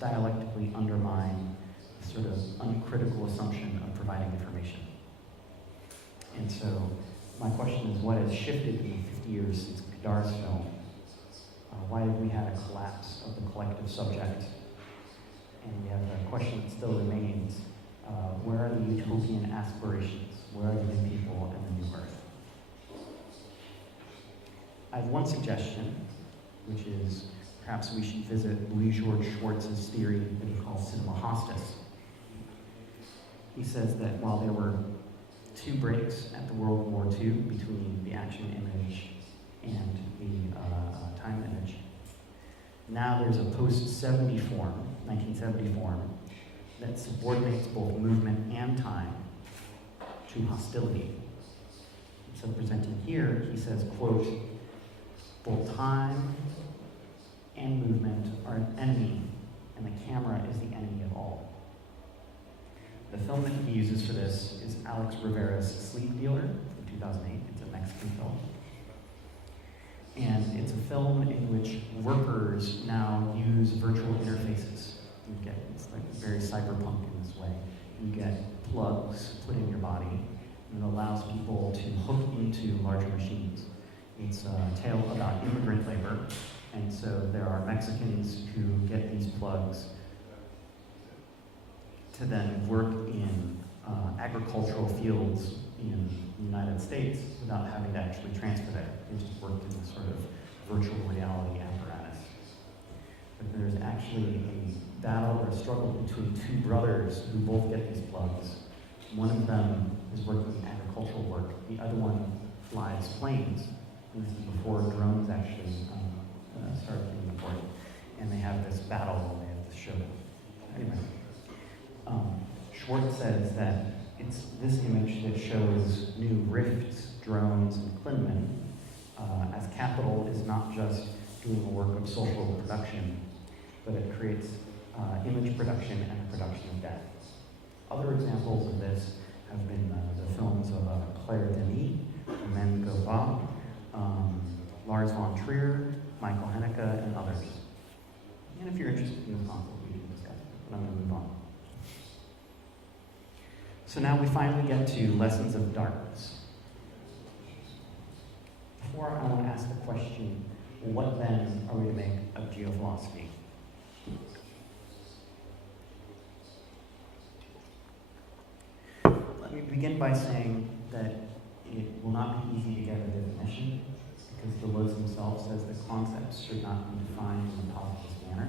dialectically undermine the sort of uncritical assumption of providing information. And so my question is, what has shifted in the 50 years since Godar's film? Why have we had a collapse of the collective subject? And we have a question that still remains, where are the utopian aspirations? Where are the new people and the new earth? I have one suggestion, which is perhaps we should visit Louis-Georges Schwartz's theory that he calls cinema hostis. He says that while there were two breaks at the World War II between the action image and the time image, now there's a post-70 form, 1970 form, that subordinates both movement and time to hostility. So presenting here, he says, quote, both time and movement are an enemy, and the camera is the enemy of all. The film that he uses for this is Alex Rivera's Sleep Dealer from 2008. It's a Mexican film. And it's a film in which workers now use virtual interfaces. It's like very cyberpunk in this way. You get plugs put in your body, and it allows people to hook into larger machines. It's a tale about immigrant labor, and so there are Mexicans who get these plugs to then work in agricultural fields in the United States without having to actually transfer there. They just worked in this sort of virtual reality apparatus. But there's actually a battle or a struggle between two brothers who both get these plugs. One of them is working in agricultural work. The other one flies planes. And this is before drones actually started being imported. And they have this battle and they have this show. Anyway, Schwartz says that it's this image that shows new rifts, drones, and Klinman as capital is not just doing a work of social production, but it creates image production and the production of death. Other examples of this have been the films of Claire Denis, Men Go Ba, Lars von Trier, Michael Haneke, and others. And if you're interested in this concept, we can discuss it, but I'm going to move on. So now we finally get to lessons of darkness. Before I want to ask the question, what then are we to make of geophilosophy? Let me begin by saying that it will not be easy to get a definition, because Deleuze himself says that concepts should not be defined in a positive manner.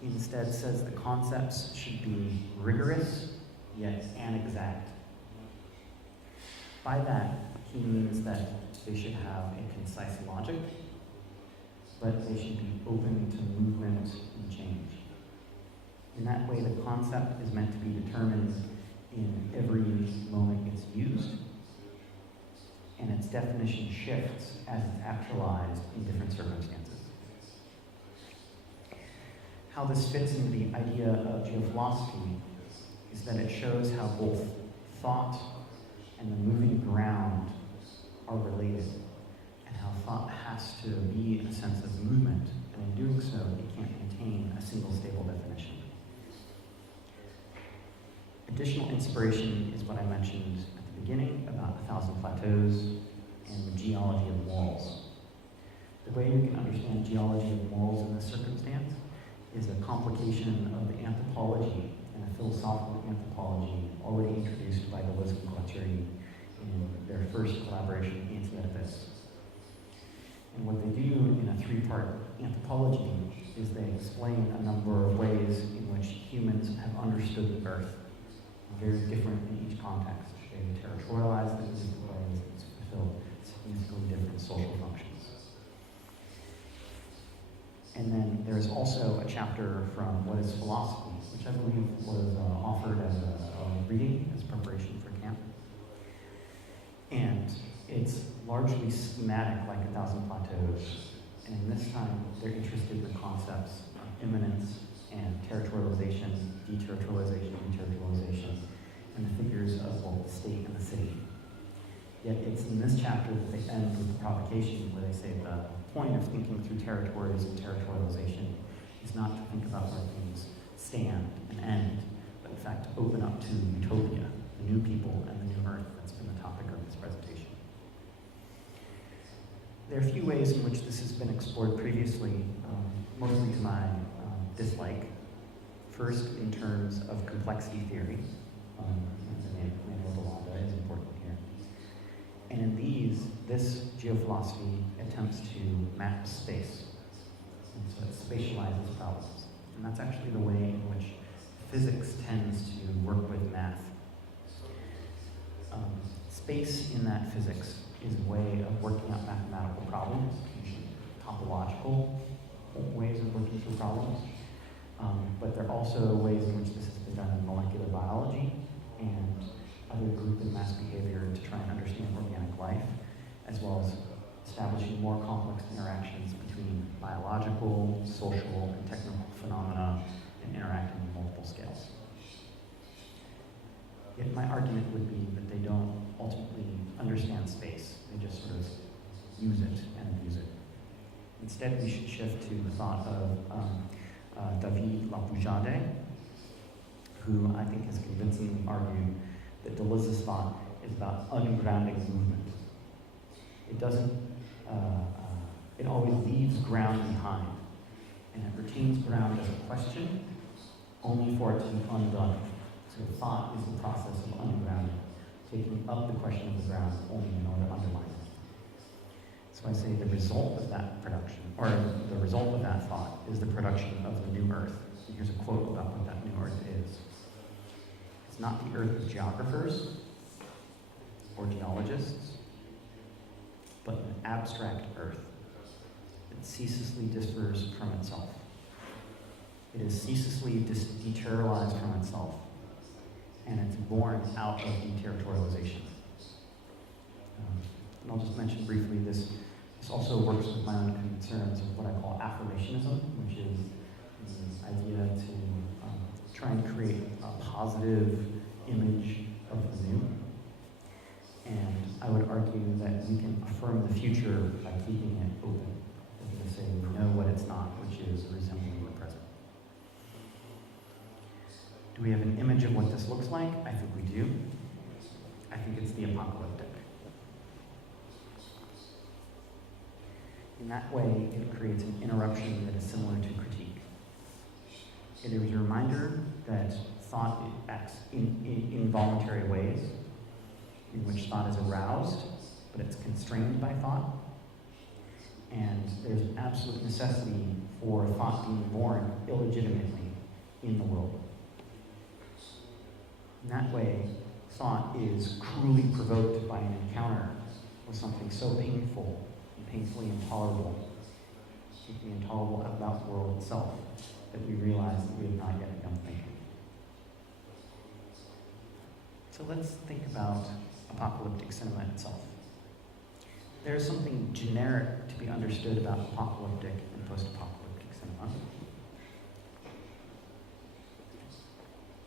He instead says that concepts should be rigorous, yet inexact. By that, he means that they should have a concise logic, but they should be open to movement and change. In that way, the concept is meant to be determined in every moment it's used, and its definition shifts as it's actualized in different circumstances. How this fits into the idea of geophilosophy is that it shows how both thought and the moving ground are related, and how thought has to be a sense of movement, and in doing so, it can't contain a single stable definition. Additional inspiration is what I mentioned at the beginning about 1,000 Plateaus and the geology of morals. The way we can understand geology of morals in this circumstance is a complication of the anthropology and a philosophical anthropology already introduced by Deleuze and Guattari in their first collaboration, Anti-Oedipus. And what they do in a three-part anthropology is they explain a number of ways in which humans have understood the earth, very different in each context. They territorialize it in different ways, and fulfill significantly different social functions. And then there's also a chapter from What is Philosophy, which I believe was offered as a reading, as preparation for camp. And it's largely schematic, like 1,000 Plateaus. And in this time, they're interested in concepts of immanence and territorialization, deterritorialization, and the figures of both the state and the city. Yet it's in this chapter that they end with the provocation where they say the point of thinking through territories and territorialization is not to think about where things stand and end, but in fact to open up to utopia, the new people and the new earth that's been the topic of this presentation. There are a few ways in which this has been explored previously, mostly to my dislike. First, in terms of complexity theory. Is important here. And in these, this geophilosophy attempts to map space. And so it spatializes problems. And that's actually the way in which physics tends to work with math. Space in that physics is a way of working out mathematical problems, usually topological ways of working through problems. But there are also ways in which this has been done in molecular biology and other group and mass behavior to try and understand organic life, as well as establishing more complex interactions between biological, social, and technical phenomena and interacting on multiple scales. Yet my argument would be that they don't ultimately understand space. They just sort of use it and abuse it. Instead, we should shift to the thought of David Lapoujade, who I think has convincingly argued that Deleuze's thought is about ungrounding movement. It doesn't, it always leaves ground behind, and it retains ground as a question, only for it to be undone. So thought is the process of ungrounding, taking up the question of the ground only in order to underline it. So I say the result of that production, or the result of that thought, is the production of the new earth. And here's a quote about what that new earth is. It's not the earth of geographers or geologists, but an abstract earth that ceaselessly differs from itself. It is ceaselessly deterritorialized from itself, and it's born out of deterritorialization. And I'll just mention briefly this also works with my own concerns of what I call affirmationism, which is the idea to try and create a positive image of the new. And I would argue that we can affirm the future by keeping it open, as to say we know what it's not, which is resembling the present. Do we have an image of what this looks like? I think we do. I think it's the apocalyptic. In that way, it creates an interruption that is similar to critique. It is a reminder that thought acts in involuntary ways, in which thought is aroused, but it's constrained by thought. And there's an absolute necessity for thought being born illegitimately in the world. In that way, thought is cruelly provoked by an encounter with something so painful and painfully intolerable, something intolerable about the world itself, that we realize that we have not yet become thinking. So let's think about apocalyptic cinema itself. There's something generic to be understood about apocalyptic and post-apocalyptic cinema.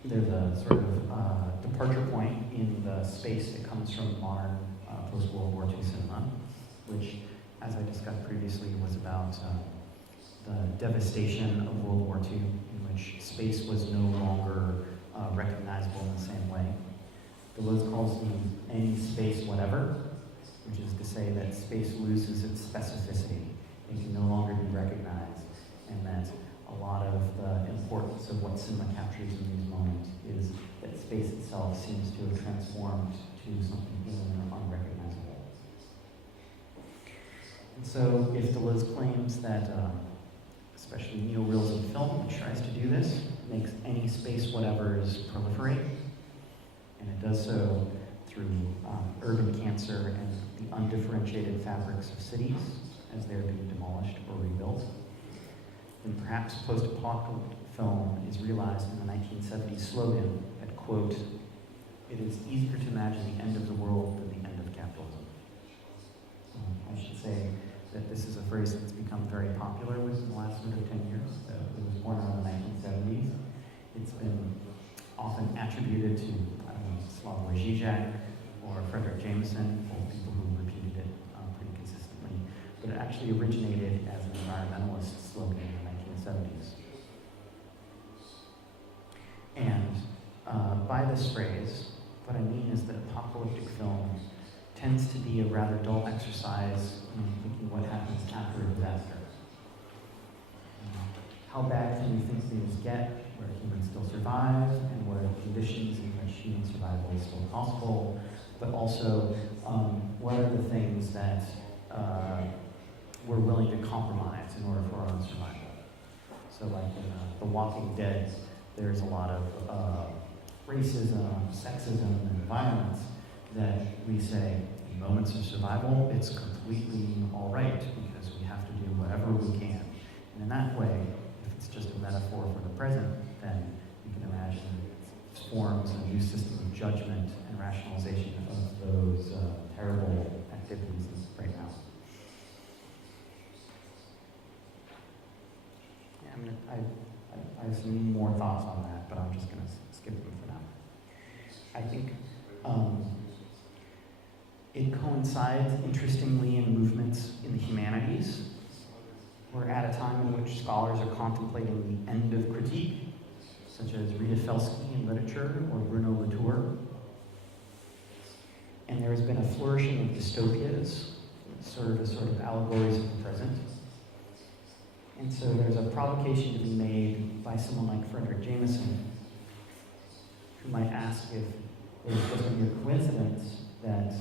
There's a sort of departure point in the space that comes from modern post-World War II cinema, which, as I discussed previously, was about the devastation of World War II, in which space was no longer recognizable in the same way. Deleuze calls these any space whatever, which is to say that space loses its specificity. It can no longer be recognized, and that a lot of the importance of what cinema captures in these moments is that space itself seems to have transformed to something alien or unrecognizable. And so if Deleuze claims that, especially neorealism film, which tries to do this, makes any space whatevers proliferate, and it does so through urban cancer and the undifferentiated fabrics of cities as they're being demolished or rebuilt, then perhaps post-apocalyptic film is realized in the 1970s slogan that, quote, "It is easier to imagine the end of the world than the end of capitalism." I should say that this is a phrase that's become very popular within the last sort of 10 years. It was born around the 1970s. It's been often attributed to, Slavoj Žižek or Frederick Jameson, both people who repeated it pretty consistently, but it actually originated as an environmentalist slogan in the 1970s. And by this phrase, what I mean is that apocalyptic film tends to be a rather dull exercise in thinking what happens after a disaster. How bad can we think things get where humans still survive and where conditions in which human survival is still possible, but also what are the things that we're willing to compromise in order for our own survival. So like in The Walking Dead, there's a lot of racism, sexism, and violence that we say in moments of survival, it's completely all right because we have to do whatever we can. And in that way, if it's just a metaphor for the present, then you can imagine it forms a new system of judgment and rationalization of those terrible activities right now. Yeah, I have some more thoughts on that, but I'm just going to skip them for now. I think it coincides, interestingly, in movements in the humanities. We're at a time in which scholars are contemplating the end of critique, such as Rita Felsky in literature or Bruno Latour. And there has been a flourishing of dystopias, serve as sort of allegories of the present. And so there's a provocation to be made by someone like Frederick Jameson, who might ask if it's just a mere coincidence that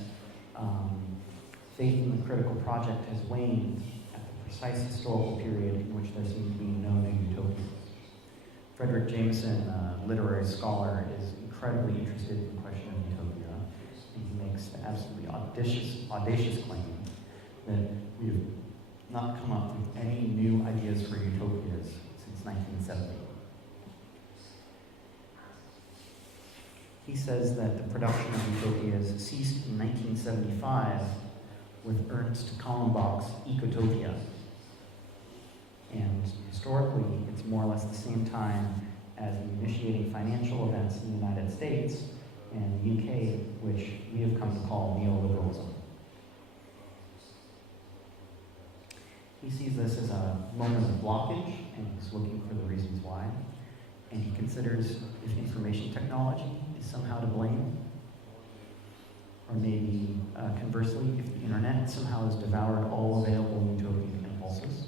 faith in the critical project has waned at the precise historical period in which there seems to be no new utopias. Frederick Jameson, a literary scholar, is incredibly interested in the question of utopia, and he makes the absolutely audacious claim that we have not come up with any new ideas for utopias since 1970. He says that the production of utopias ceased in 1975 with Ernst Kallenbach's Ecotopia. And historically, it's more or less the same time as the initiating financial events in the United States and the UK, which we have come to call neoliberalism. He sees this as a moment of blockage, and he's looking for the reasons why. And he considers if information technology is somehow to blame, or maybe conversely, if the internet somehow has devoured all available utopian impulses.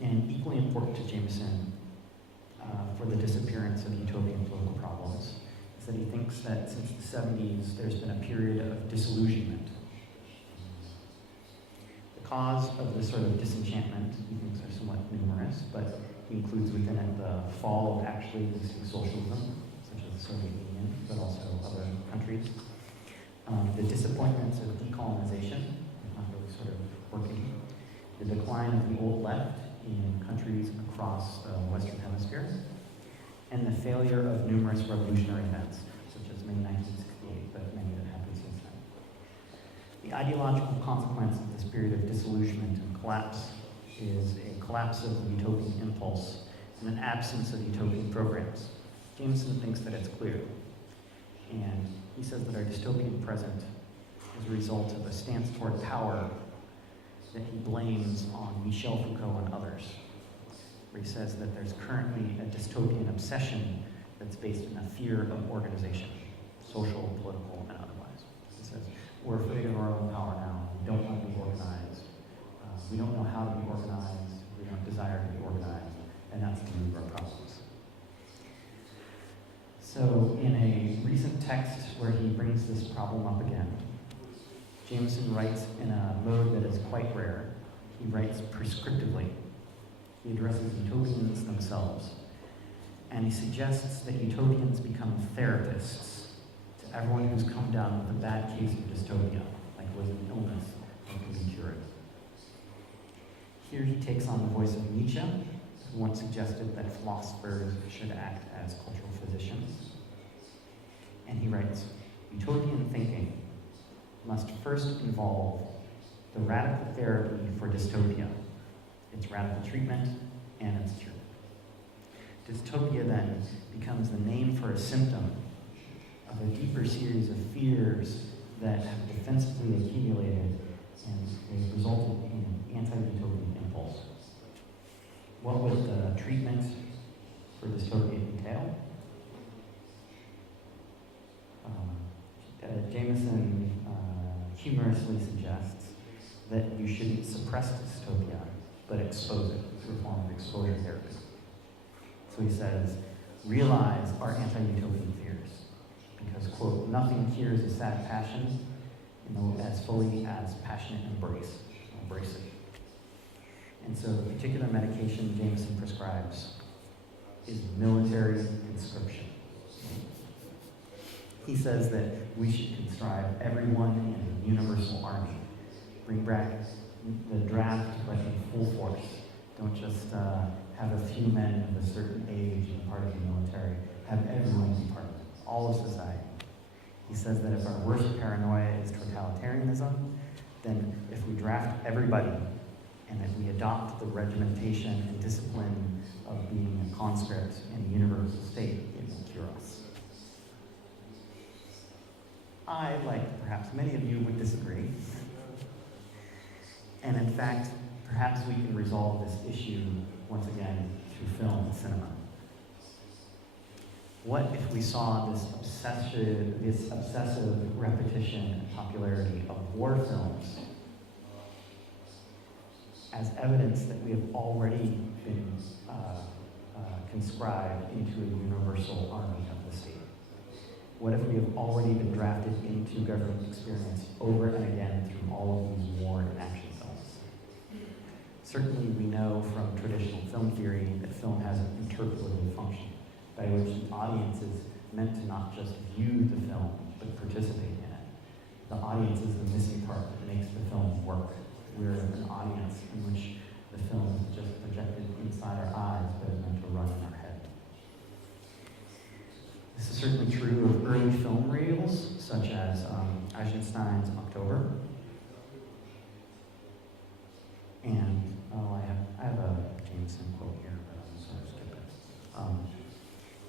And equally important to Jameson for the disappearance of utopian political problems is that he thinks that since the 70s, there's been a period of disillusionment. The cause of this sort of disenchantment, he thinks, are somewhat numerous, but he includes within it the fall of actually existing socialism, such as the Soviet Union, but also other countries. The disappointments of decolonization, not really sort of working. The decline of the old left in countries across the Western Hemisphere. And the failure of numerous revolutionary events, such as May 1968, but many that happened since then. The ideological consequence of this period of disillusionment and collapse is a collapse of the utopian impulse and an absence of utopian programs. Jameson thinks that it's clear. And he says that our dystopian present is a result of a stance toward power that he blames on Michel Foucault and others, where he says that there's currently a dystopian obsession that's based in a fear of organization, social, political, and otherwise. He says, we're afraid of our own power now. We don't want to be organized. We don't know how to be organized. We don't desire to be organized. And that's the root of our problems. So in a recent text where he brings this problem up again, Jameson writes in a mode that is quite rare. He writes prescriptively. He addresses utopians themselves. And he suggests that utopians become therapists to everyone who's come down with a bad case of dystopia, like was an illness that can be cured. Here he takes on the voice of Nietzsche, who once suggested that philosophers should act as cultural physicians. And he writes, utopian thinking must first involve the radical therapy for dystopia, its radical treatment, and its cure. Dystopia then becomes the name for a symptom of a deeper series of fears that have defensively accumulated and they've resulted in an anti-utopian impulse. What would the treatment for dystopia entail? Jameson humorously suggests that you shouldn't suppress dystopia, but expose it through a form of exposure therapy. So he says, realize our anti-utopian fears, because, quote, nothing cures a sad passion as fully as passionate embrace. Embrace it. And so the particular medication Jameson prescribes is military conscription. He says that we should conscribe everyone in a universal army. Bring back the draft, but in full force. Don't just have a few men of a certain age and part of the military. Have everyone be part of it, all of society. He says that if our worst paranoia is totalitarianism, then if we draft everybody and if we adopt the regimentation and discipline of being a conscript in a universal state, it will cure us. I, like perhaps many of you, would disagree. And in fact, perhaps we can resolve this issue once again through film and cinema. What if we saw this obsessive repetition and popularity of war films as evidence that we have already been conscribed into a universal army of the state? What if we have already been drafted into government experience over and again through all of these war and action films? Certainly we know from traditional film theory that film has an interpretative function, by which the audience is meant to not just view the film, but participate in it. The audience is the missing part that makes the film work. We're an audience in which the film is just projected inside our eyes, but is meant to run in our head. This is certainly true of early film reels, such as Eisenstein's October. And I have a Jameson quote here, but I'm just going to skip it.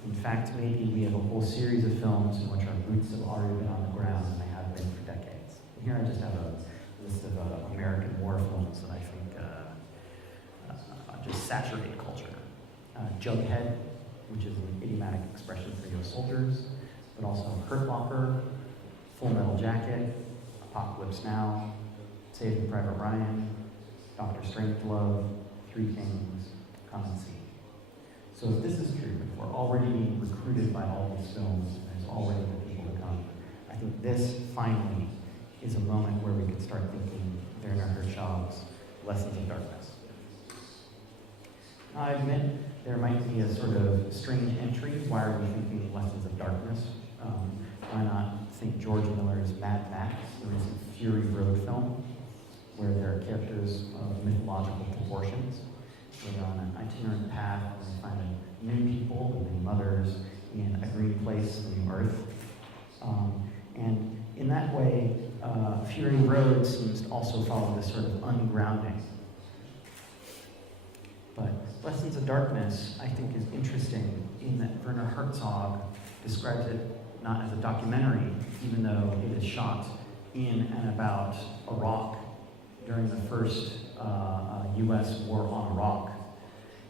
In fact, maybe we have a whole series of films in which our roots have already been on the ground, and they have been for decades. And here I just have a list of American war films that I think just saturate culture. Jughead, which is an idiomatic expression for U.S. soldiers, but also Hurt Locker, Full Metal Jacket, Apocalypse Now, Saving Private Ryan, Dr. Strangelove, Three Kings, Come and See. So if this is true, if we're already being recruited by all these films, and there's already the people to come, I think this finally is a moment where we could start thinking Werner Herzog's Lessons of Darkness. I admit there might be a sort of strange entry. Why are we thinking Lessons of Darkness? Why not think George Miller's Mad Max, the recent Fury Road film, where there are characters of mythological proportions. They're on an itinerant path where they find new people and new mothers in a green place, a new earth. And in that way, Fury Road seems to also follow this sort of ungrounding. But Lessons of Darkness, I think, is interesting in that Werner Herzog describes it not as a documentary, even though it is shot in and about Iraq during the first U.S. war on Iraq.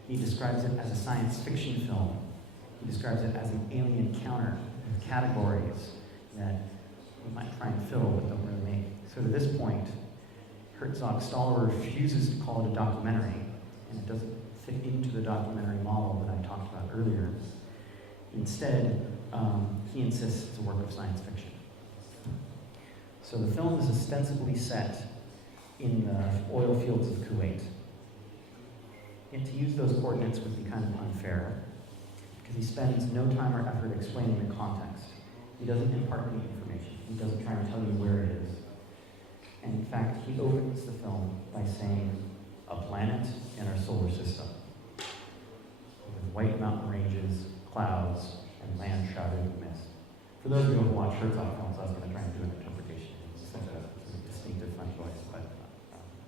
He describes it as a science fiction film. He describes it as an alien encounter with categories that we might try and fill but don't really make. So to this point, Herzog Stoller refuses to call it a documentary, and it doesn't fit into the documentary model that I talked about earlier. Instead, he insists it's a work of science fiction. So the film is ostensibly set in the oil fields of Kuwait. And to use those coordinates would be kind of unfair, because he spends no time or effort explaining the context. He doesn't impart any information. He doesn't try and tell you where it is. And in fact, he opens the film by saying, a planet in our solar system, with white mountain ranges, clouds, and land shrouded in mist. For those of you who watch Herzog films, I was going to try and do an interpretation. It's such a distinctive French voice, but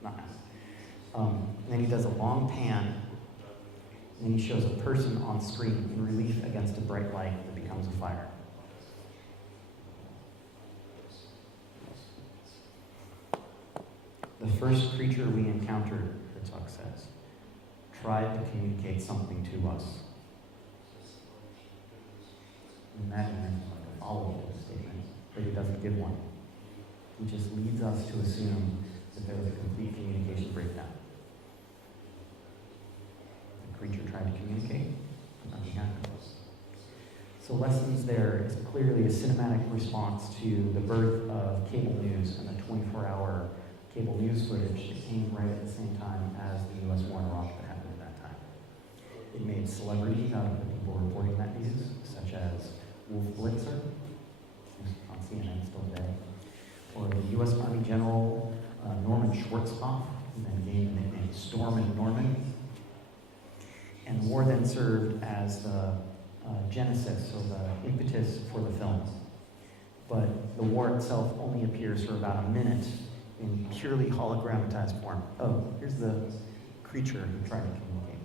not nice. And then he does a long pan, and then he shows a person on screen in relief against a bright light that becomes a fire. The first creature we encountered, Herzog says, tried to communicate something to us. Imagine him like a follow-up statement, but he doesn't give one. He just leads us to assume that there was a complete communication breakdown. The creature tried to communicate, but nothing happened. So Lessons there is clearly a cinematic response to the birth of cable news and the 24-hour cable news footage that came right at the same time as the U.S. war in Iraq that happened at that time. It made celebrities out of the people reporting that news, such as Wolf Blitzer, who's on CNN still today, or the U.S. Army General Norman Schwarzkopf, who then gained the nickname Storm and Norman. And war then served as the genesis or the impetus for the film. But the war itself only appears for about a minute in purely hologrammatized form. Oh, here's the creature who tried to communicate.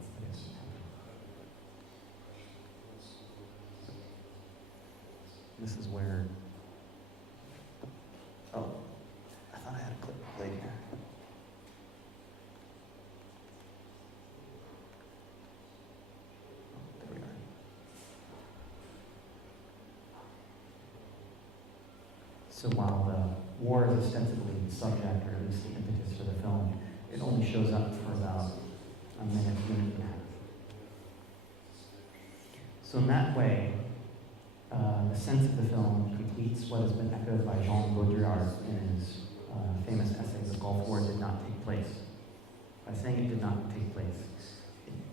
This is where, oh, I thought I had a clip played here. Oh, there we are. So while the war is ostensibly the subject, or at least the impetus for the film, it only shows up for about a minute and a half. So in that way, the sense of the film completes what has been echoed by Jean Baudrillard in his famous essay, The Gulf War Did Not Take Place. By saying it did not take place,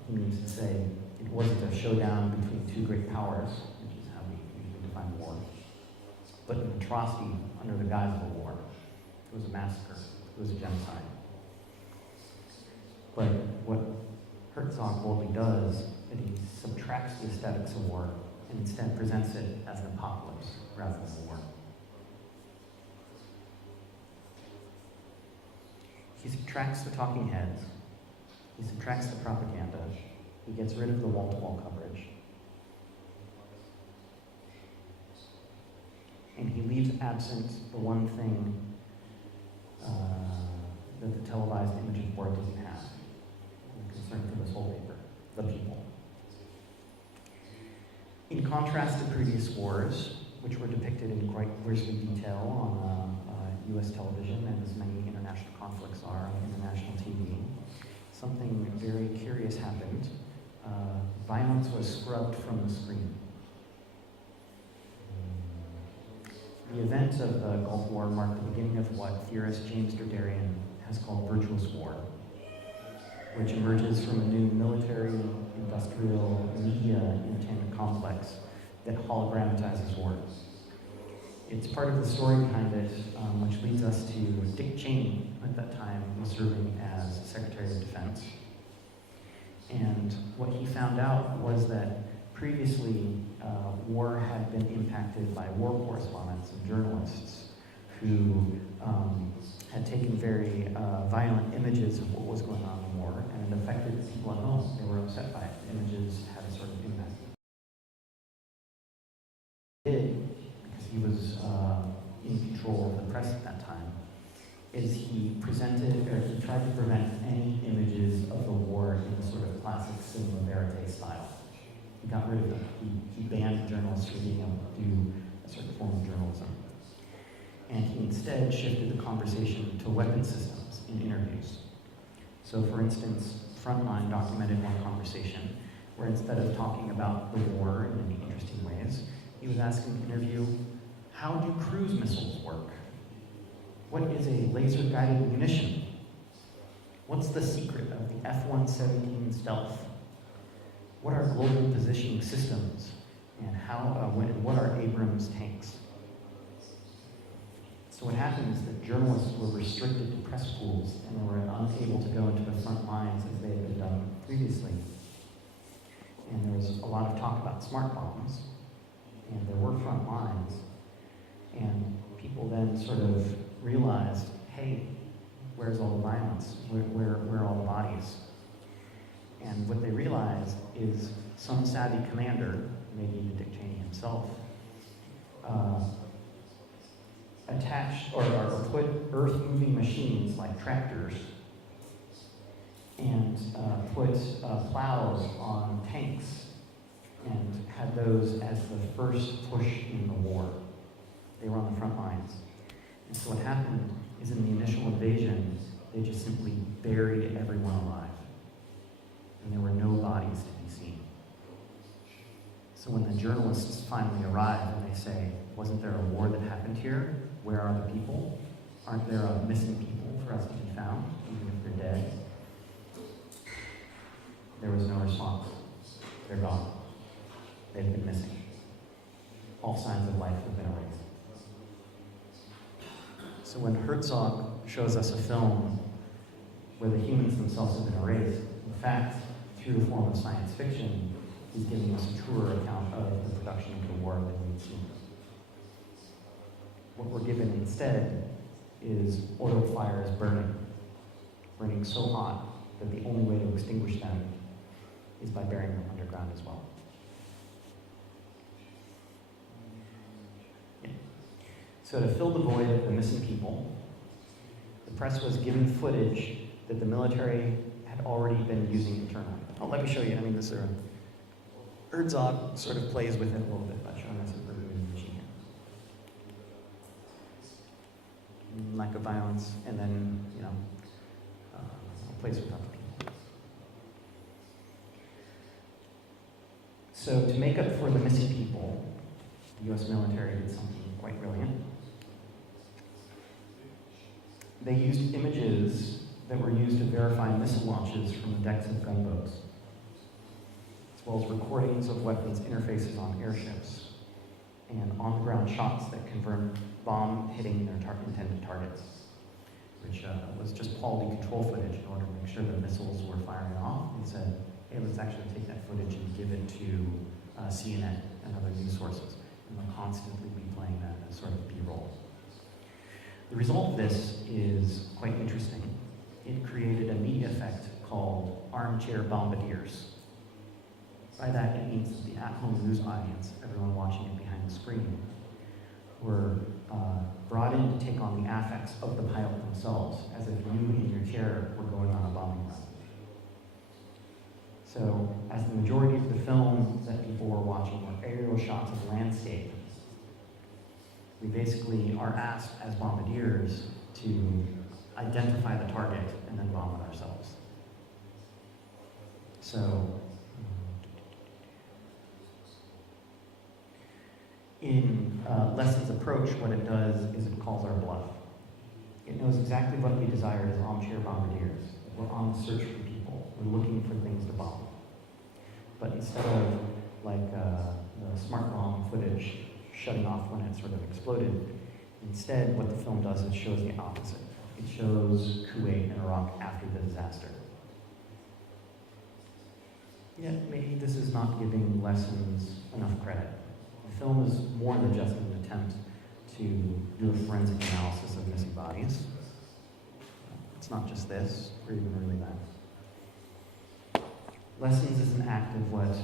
he means to say it wasn't a showdown between two great powers, which is how we usually define war, but an atrocity under the guise of a war. It was a massacre. It was a genocide. But what Herzog boldly does is he subtracts the aesthetics of war and instead presents it as an apocalypse rather than a war. He subtracts the talking heads. He subtracts the propaganda. He gets rid of the wall-to-wall coverage. And he leaves absent the one thing that the televised image of war doesn't have. I'm concerned for this whole paper, the people. In contrast to previous wars, which were depicted in quite grisly detail on US television, and as many international conflicts are on international TV, something very curious happened. Violence was scrubbed from the screen. The event of the Gulf War marked the beginning of what theorist James Derderian has called virtuous war, which emerges from a new military, industrial, media entertainment complex that hologrammatizes war. It's part of the story behind it, which leads us to Dick Cheney, at that time was serving as Secretary of Defense. And what he found out was that previously, war had been impacted by war correspondents and journalists who had taken very violent images of what was going on in the war, and it affected people at home. They were upset by it. Images had a sort of impact. He did, because he was in control of the press at that time, is he presented, or he tried to prevent any images of the war in the sort of classic cinema verite style. He got rid of them. He banned journalists from being able to do a certain form of journalism. And he instead shifted the conversation to weapon systems in interviews. So for instance, Frontline documented one conversation where instead of talking about the war in many interesting ways, he was asking the interview, how do cruise missiles work? What is a laser-guided munition? What's the secret of the F-117 stealth? What are global positioning systems? And what are Abrams tanks? So what happened is that journalists were restricted to press pools and were unable to go into the front lines as they had been done previously. And there was a lot of talk about smart bombs, and there were front lines, and people then sort of realized, hey, where's all the violence? Where are all the bodies? And what they realized is some savvy commander, maybe even Dick Cheney himself, attached or put earth-moving machines like tractors and put plows on tanks and had those as the first push in the war. They were on the front lines. And so what happened is in the initial invasion, they just simply buried everyone alive. And there were no bodies to be seen. So when the journalists finally arrive and they say, wasn't there a war that happened here? Where are the people? Aren't there missing people for us to be found, even if they're dead? There was no response. They're gone. They've been missing. All signs of life have been erased. So when Herzog shows us a film where the humans themselves have been erased, in fact, through the form of science fiction, he's giving us a truer account of the production of the war than we've seen. What we're given instead is oil fires burning so hot that the only way to extinguish them is by burying them underground as well. Yeah. So to fill the void of the missing people, the press was given footage that the military had already been using internally. Oh, let me show you. I mean, this is Herzog sort of plays with it a little bit by showing us a moving machine here. Lack of violence, and then, plays with other people. So to make up for the missing people, the US military did something quite brilliant. They used images that were used to verify missile launches from the decks of gunboats, as well as recordings of weapons interfaces on airships, and on-the-ground shots that confirmed bomb hitting their intended targets, which was just quality control footage in order to make sure that missiles were firing off, and said, hey, let's actually take that footage and give it to CNN and other news sources, and they'll constantly be playing that as sort of B-roll. The result of this is quite interesting. It created a media effect called armchair bombardiers. By that, it means that the at-home news audience, everyone watching it behind the screen, were brought in to take on the affects of the pilot themselves, as if you in your chair were going on a bombing run. So, as the majority of the film that people were watching were aerial shots of landscape, we basically are asked as bombardiers to identify the target and then bomb it ourselves. So, in Lesson's approach, what it does is it calls our bluff. It knows exactly what we desire as armchair bombardiers. We're on the search for people. We're looking for things to bomb. But instead of like the smart bomb footage shutting off when it sort of exploded, instead what the film does is shows the opposite. It shows Kuwait and Iraq after the disaster. Yet maybe this is not giving Lessons enough credit. The film is more than just an attempt to do a forensic analysis of missing bodies. It's not just this, or even really that. Lessons is an act of what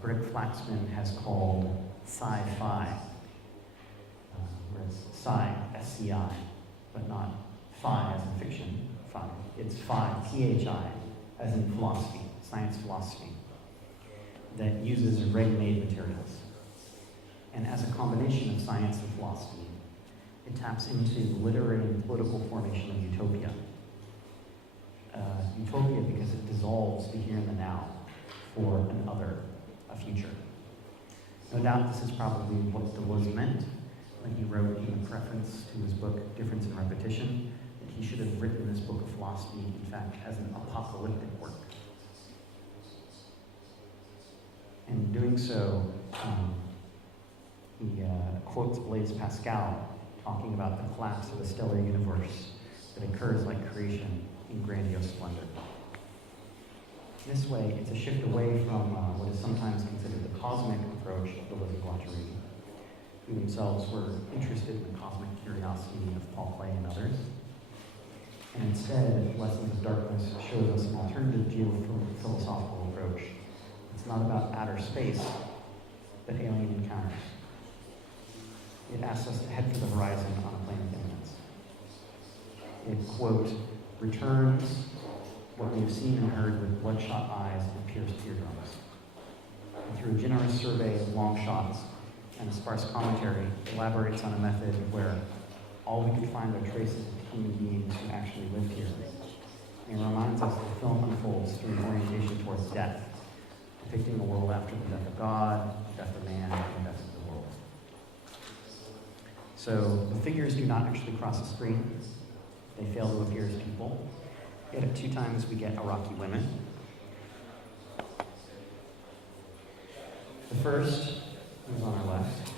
Greg Flaxman has called sci-fi, where it's sci, S-C-I, but not phi as in fiction, phi. It's phi, P-H-I, as in philosophy, science philosophy, that uses ready-made materials. And as a combination of science and philosophy, it taps into the literary and political formation of utopia. Utopia because it dissolves the here and the now for an other, a future. No doubt this is probably what Deleuze meant when he wrote in the preface to his book, Difference in Repetition, that he should have written this book of philosophy, in fact, as an apocalyptic work. And in doing so, he quotes Blaise Pascal talking about the collapse of a stellar universe that occurs like creation in grandiose splendor. This way, it's a shift away from what is sometimes considered the cosmic approach of Deleuze and Guattari, who themselves were interested in the cosmic curiosity of Paul Klee and others. And instead, Lessons of Darkness shows us an alternative geophilosophical approach. It's not about outer space, but alien encounters. It asks us to head for the horizon on a plane of imminence. It, quote, returns what we have seen and heard with bloodshot eyes and pierced eardrums. And through a generous survey of long shots and a sparse commentary, elaborates on a method where all we could find are traces of human beings who actually lived here. And it reminds us that the film unfolds through an orientation towards death, depicting a world after the death of God, the death of man, and the death of the world. So the figures do not actually cross the screen. They fail to appear as people. Yet at 2 times we get Iraqi women. The first, who's on our left,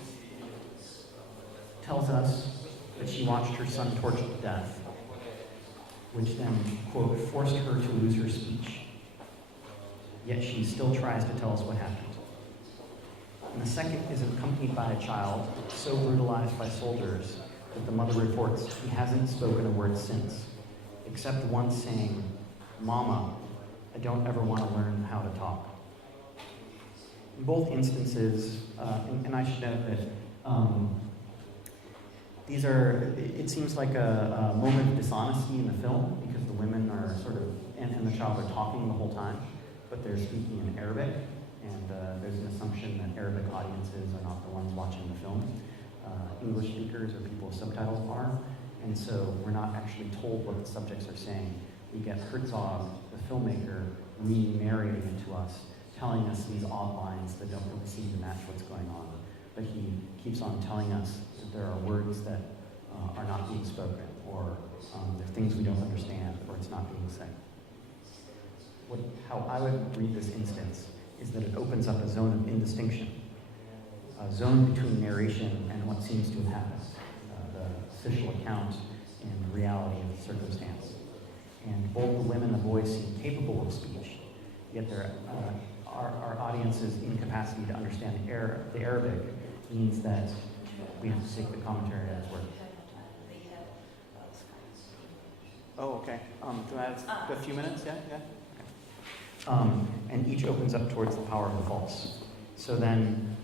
tells us that she watched her son tortured to death, which then, quote, forced her to lose her speech. Yet she still tries to tell us what happened. And the second is accompanied by a child so brutalized by soldiers that the mother reports he hasn't spoken a word since, except once saying, "Mama, I don't ever want to learn how to talk." In both instances, and I should note that it seems like a moment of dishonesty in the film, because the women are sort of, and the child are talking the whole time, but they're speaking in Arabic, and there's an assumption that Arabic audiences are not the ones watching the film. English speakers or people with subtitles are, and so we're not actually told what the subjects are saying. We get Herzog, the filmmaker, re-narrating it to us, telling us these odd lines that don't really seem to match what's going on. But he keeps on telling us that there are words that are not being spoken, or there are things we don't understand, or it's not being said. How I would read this instance is that it opens up a zone of indistinction, a zone between narration and what seems to have happened, the official account and the reality of the circumstance. And both the women and the boys seem capable of speech, yet our audience's incapacity to understand the Arabic means that we have to take the commentary as word. Oh, okay. Do I have a few minutes? Yeah? Okay. And each opens up towards the power of the false. So then,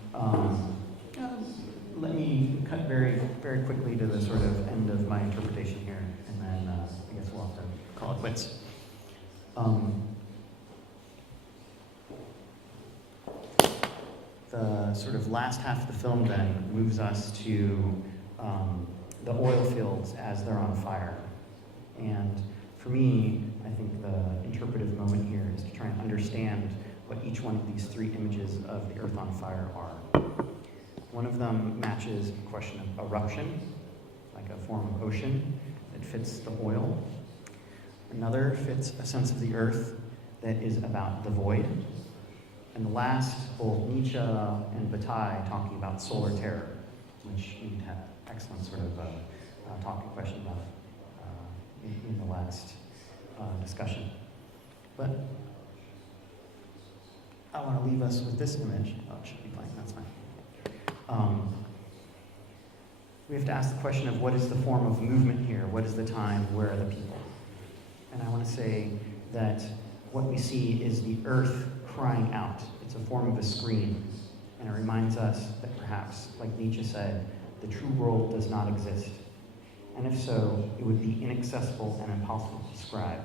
let me cut very, very quickly to the sort of end of my interpretation here, and then I guess we'll have to call it quits. The sort of last half of the film then moves us to the oil fields as they're on fire. And for me, I think the interpretive moment here is to try and understand what each one of these 3 images of the earth on fire are. One of them matches a question of eruption, like a form of ocean that fits the oil. Another fits a sense of the earth that is about the void. And the last, both Nietzsche and Bataille talking about solar terror, which we had excellent sort of talking question about in the last discussion. But I want to leave us with this image. Oh, it should be blank, that's fine. We have to ask the question of what is the form of movement here? What is the time? Where are the people? And I want to say that what we see is the earth crying out. It's a form of a scream. And it reminds us that perhaps, like Nietzsche said, the true world does not exist. And if so, it would be inaccessible and impossible to describe.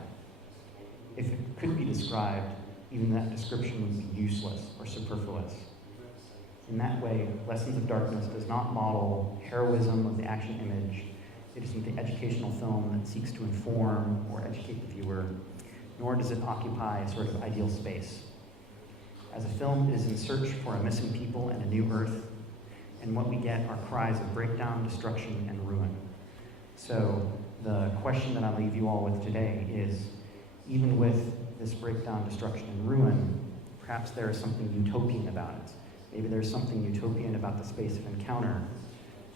If it could be described, even that description would be useless or superfluous. In that way, Lessons of Darkness does not model heroism of the action image. It isn't the educational film that seeks to inform or educate the viewer, nor does it occupy a sort of ideal space. As a film, it is in search for a missing people and a new earth, and what we get are cries of breakdown, destruction, and ruin. So the question that I leave you all with today is, even with this breakdown, destruction, and ruin, perhaps there is something utopian about it. Maybe there's something utopian about the space of encounter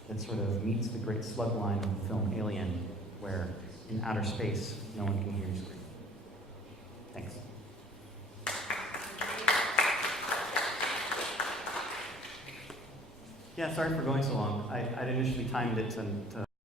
that sort of meets the great slug line of the film Alien, where in outer space, no one can hear you scream. Thanks. Yeah, sorry for going so long. I'd initially timed it to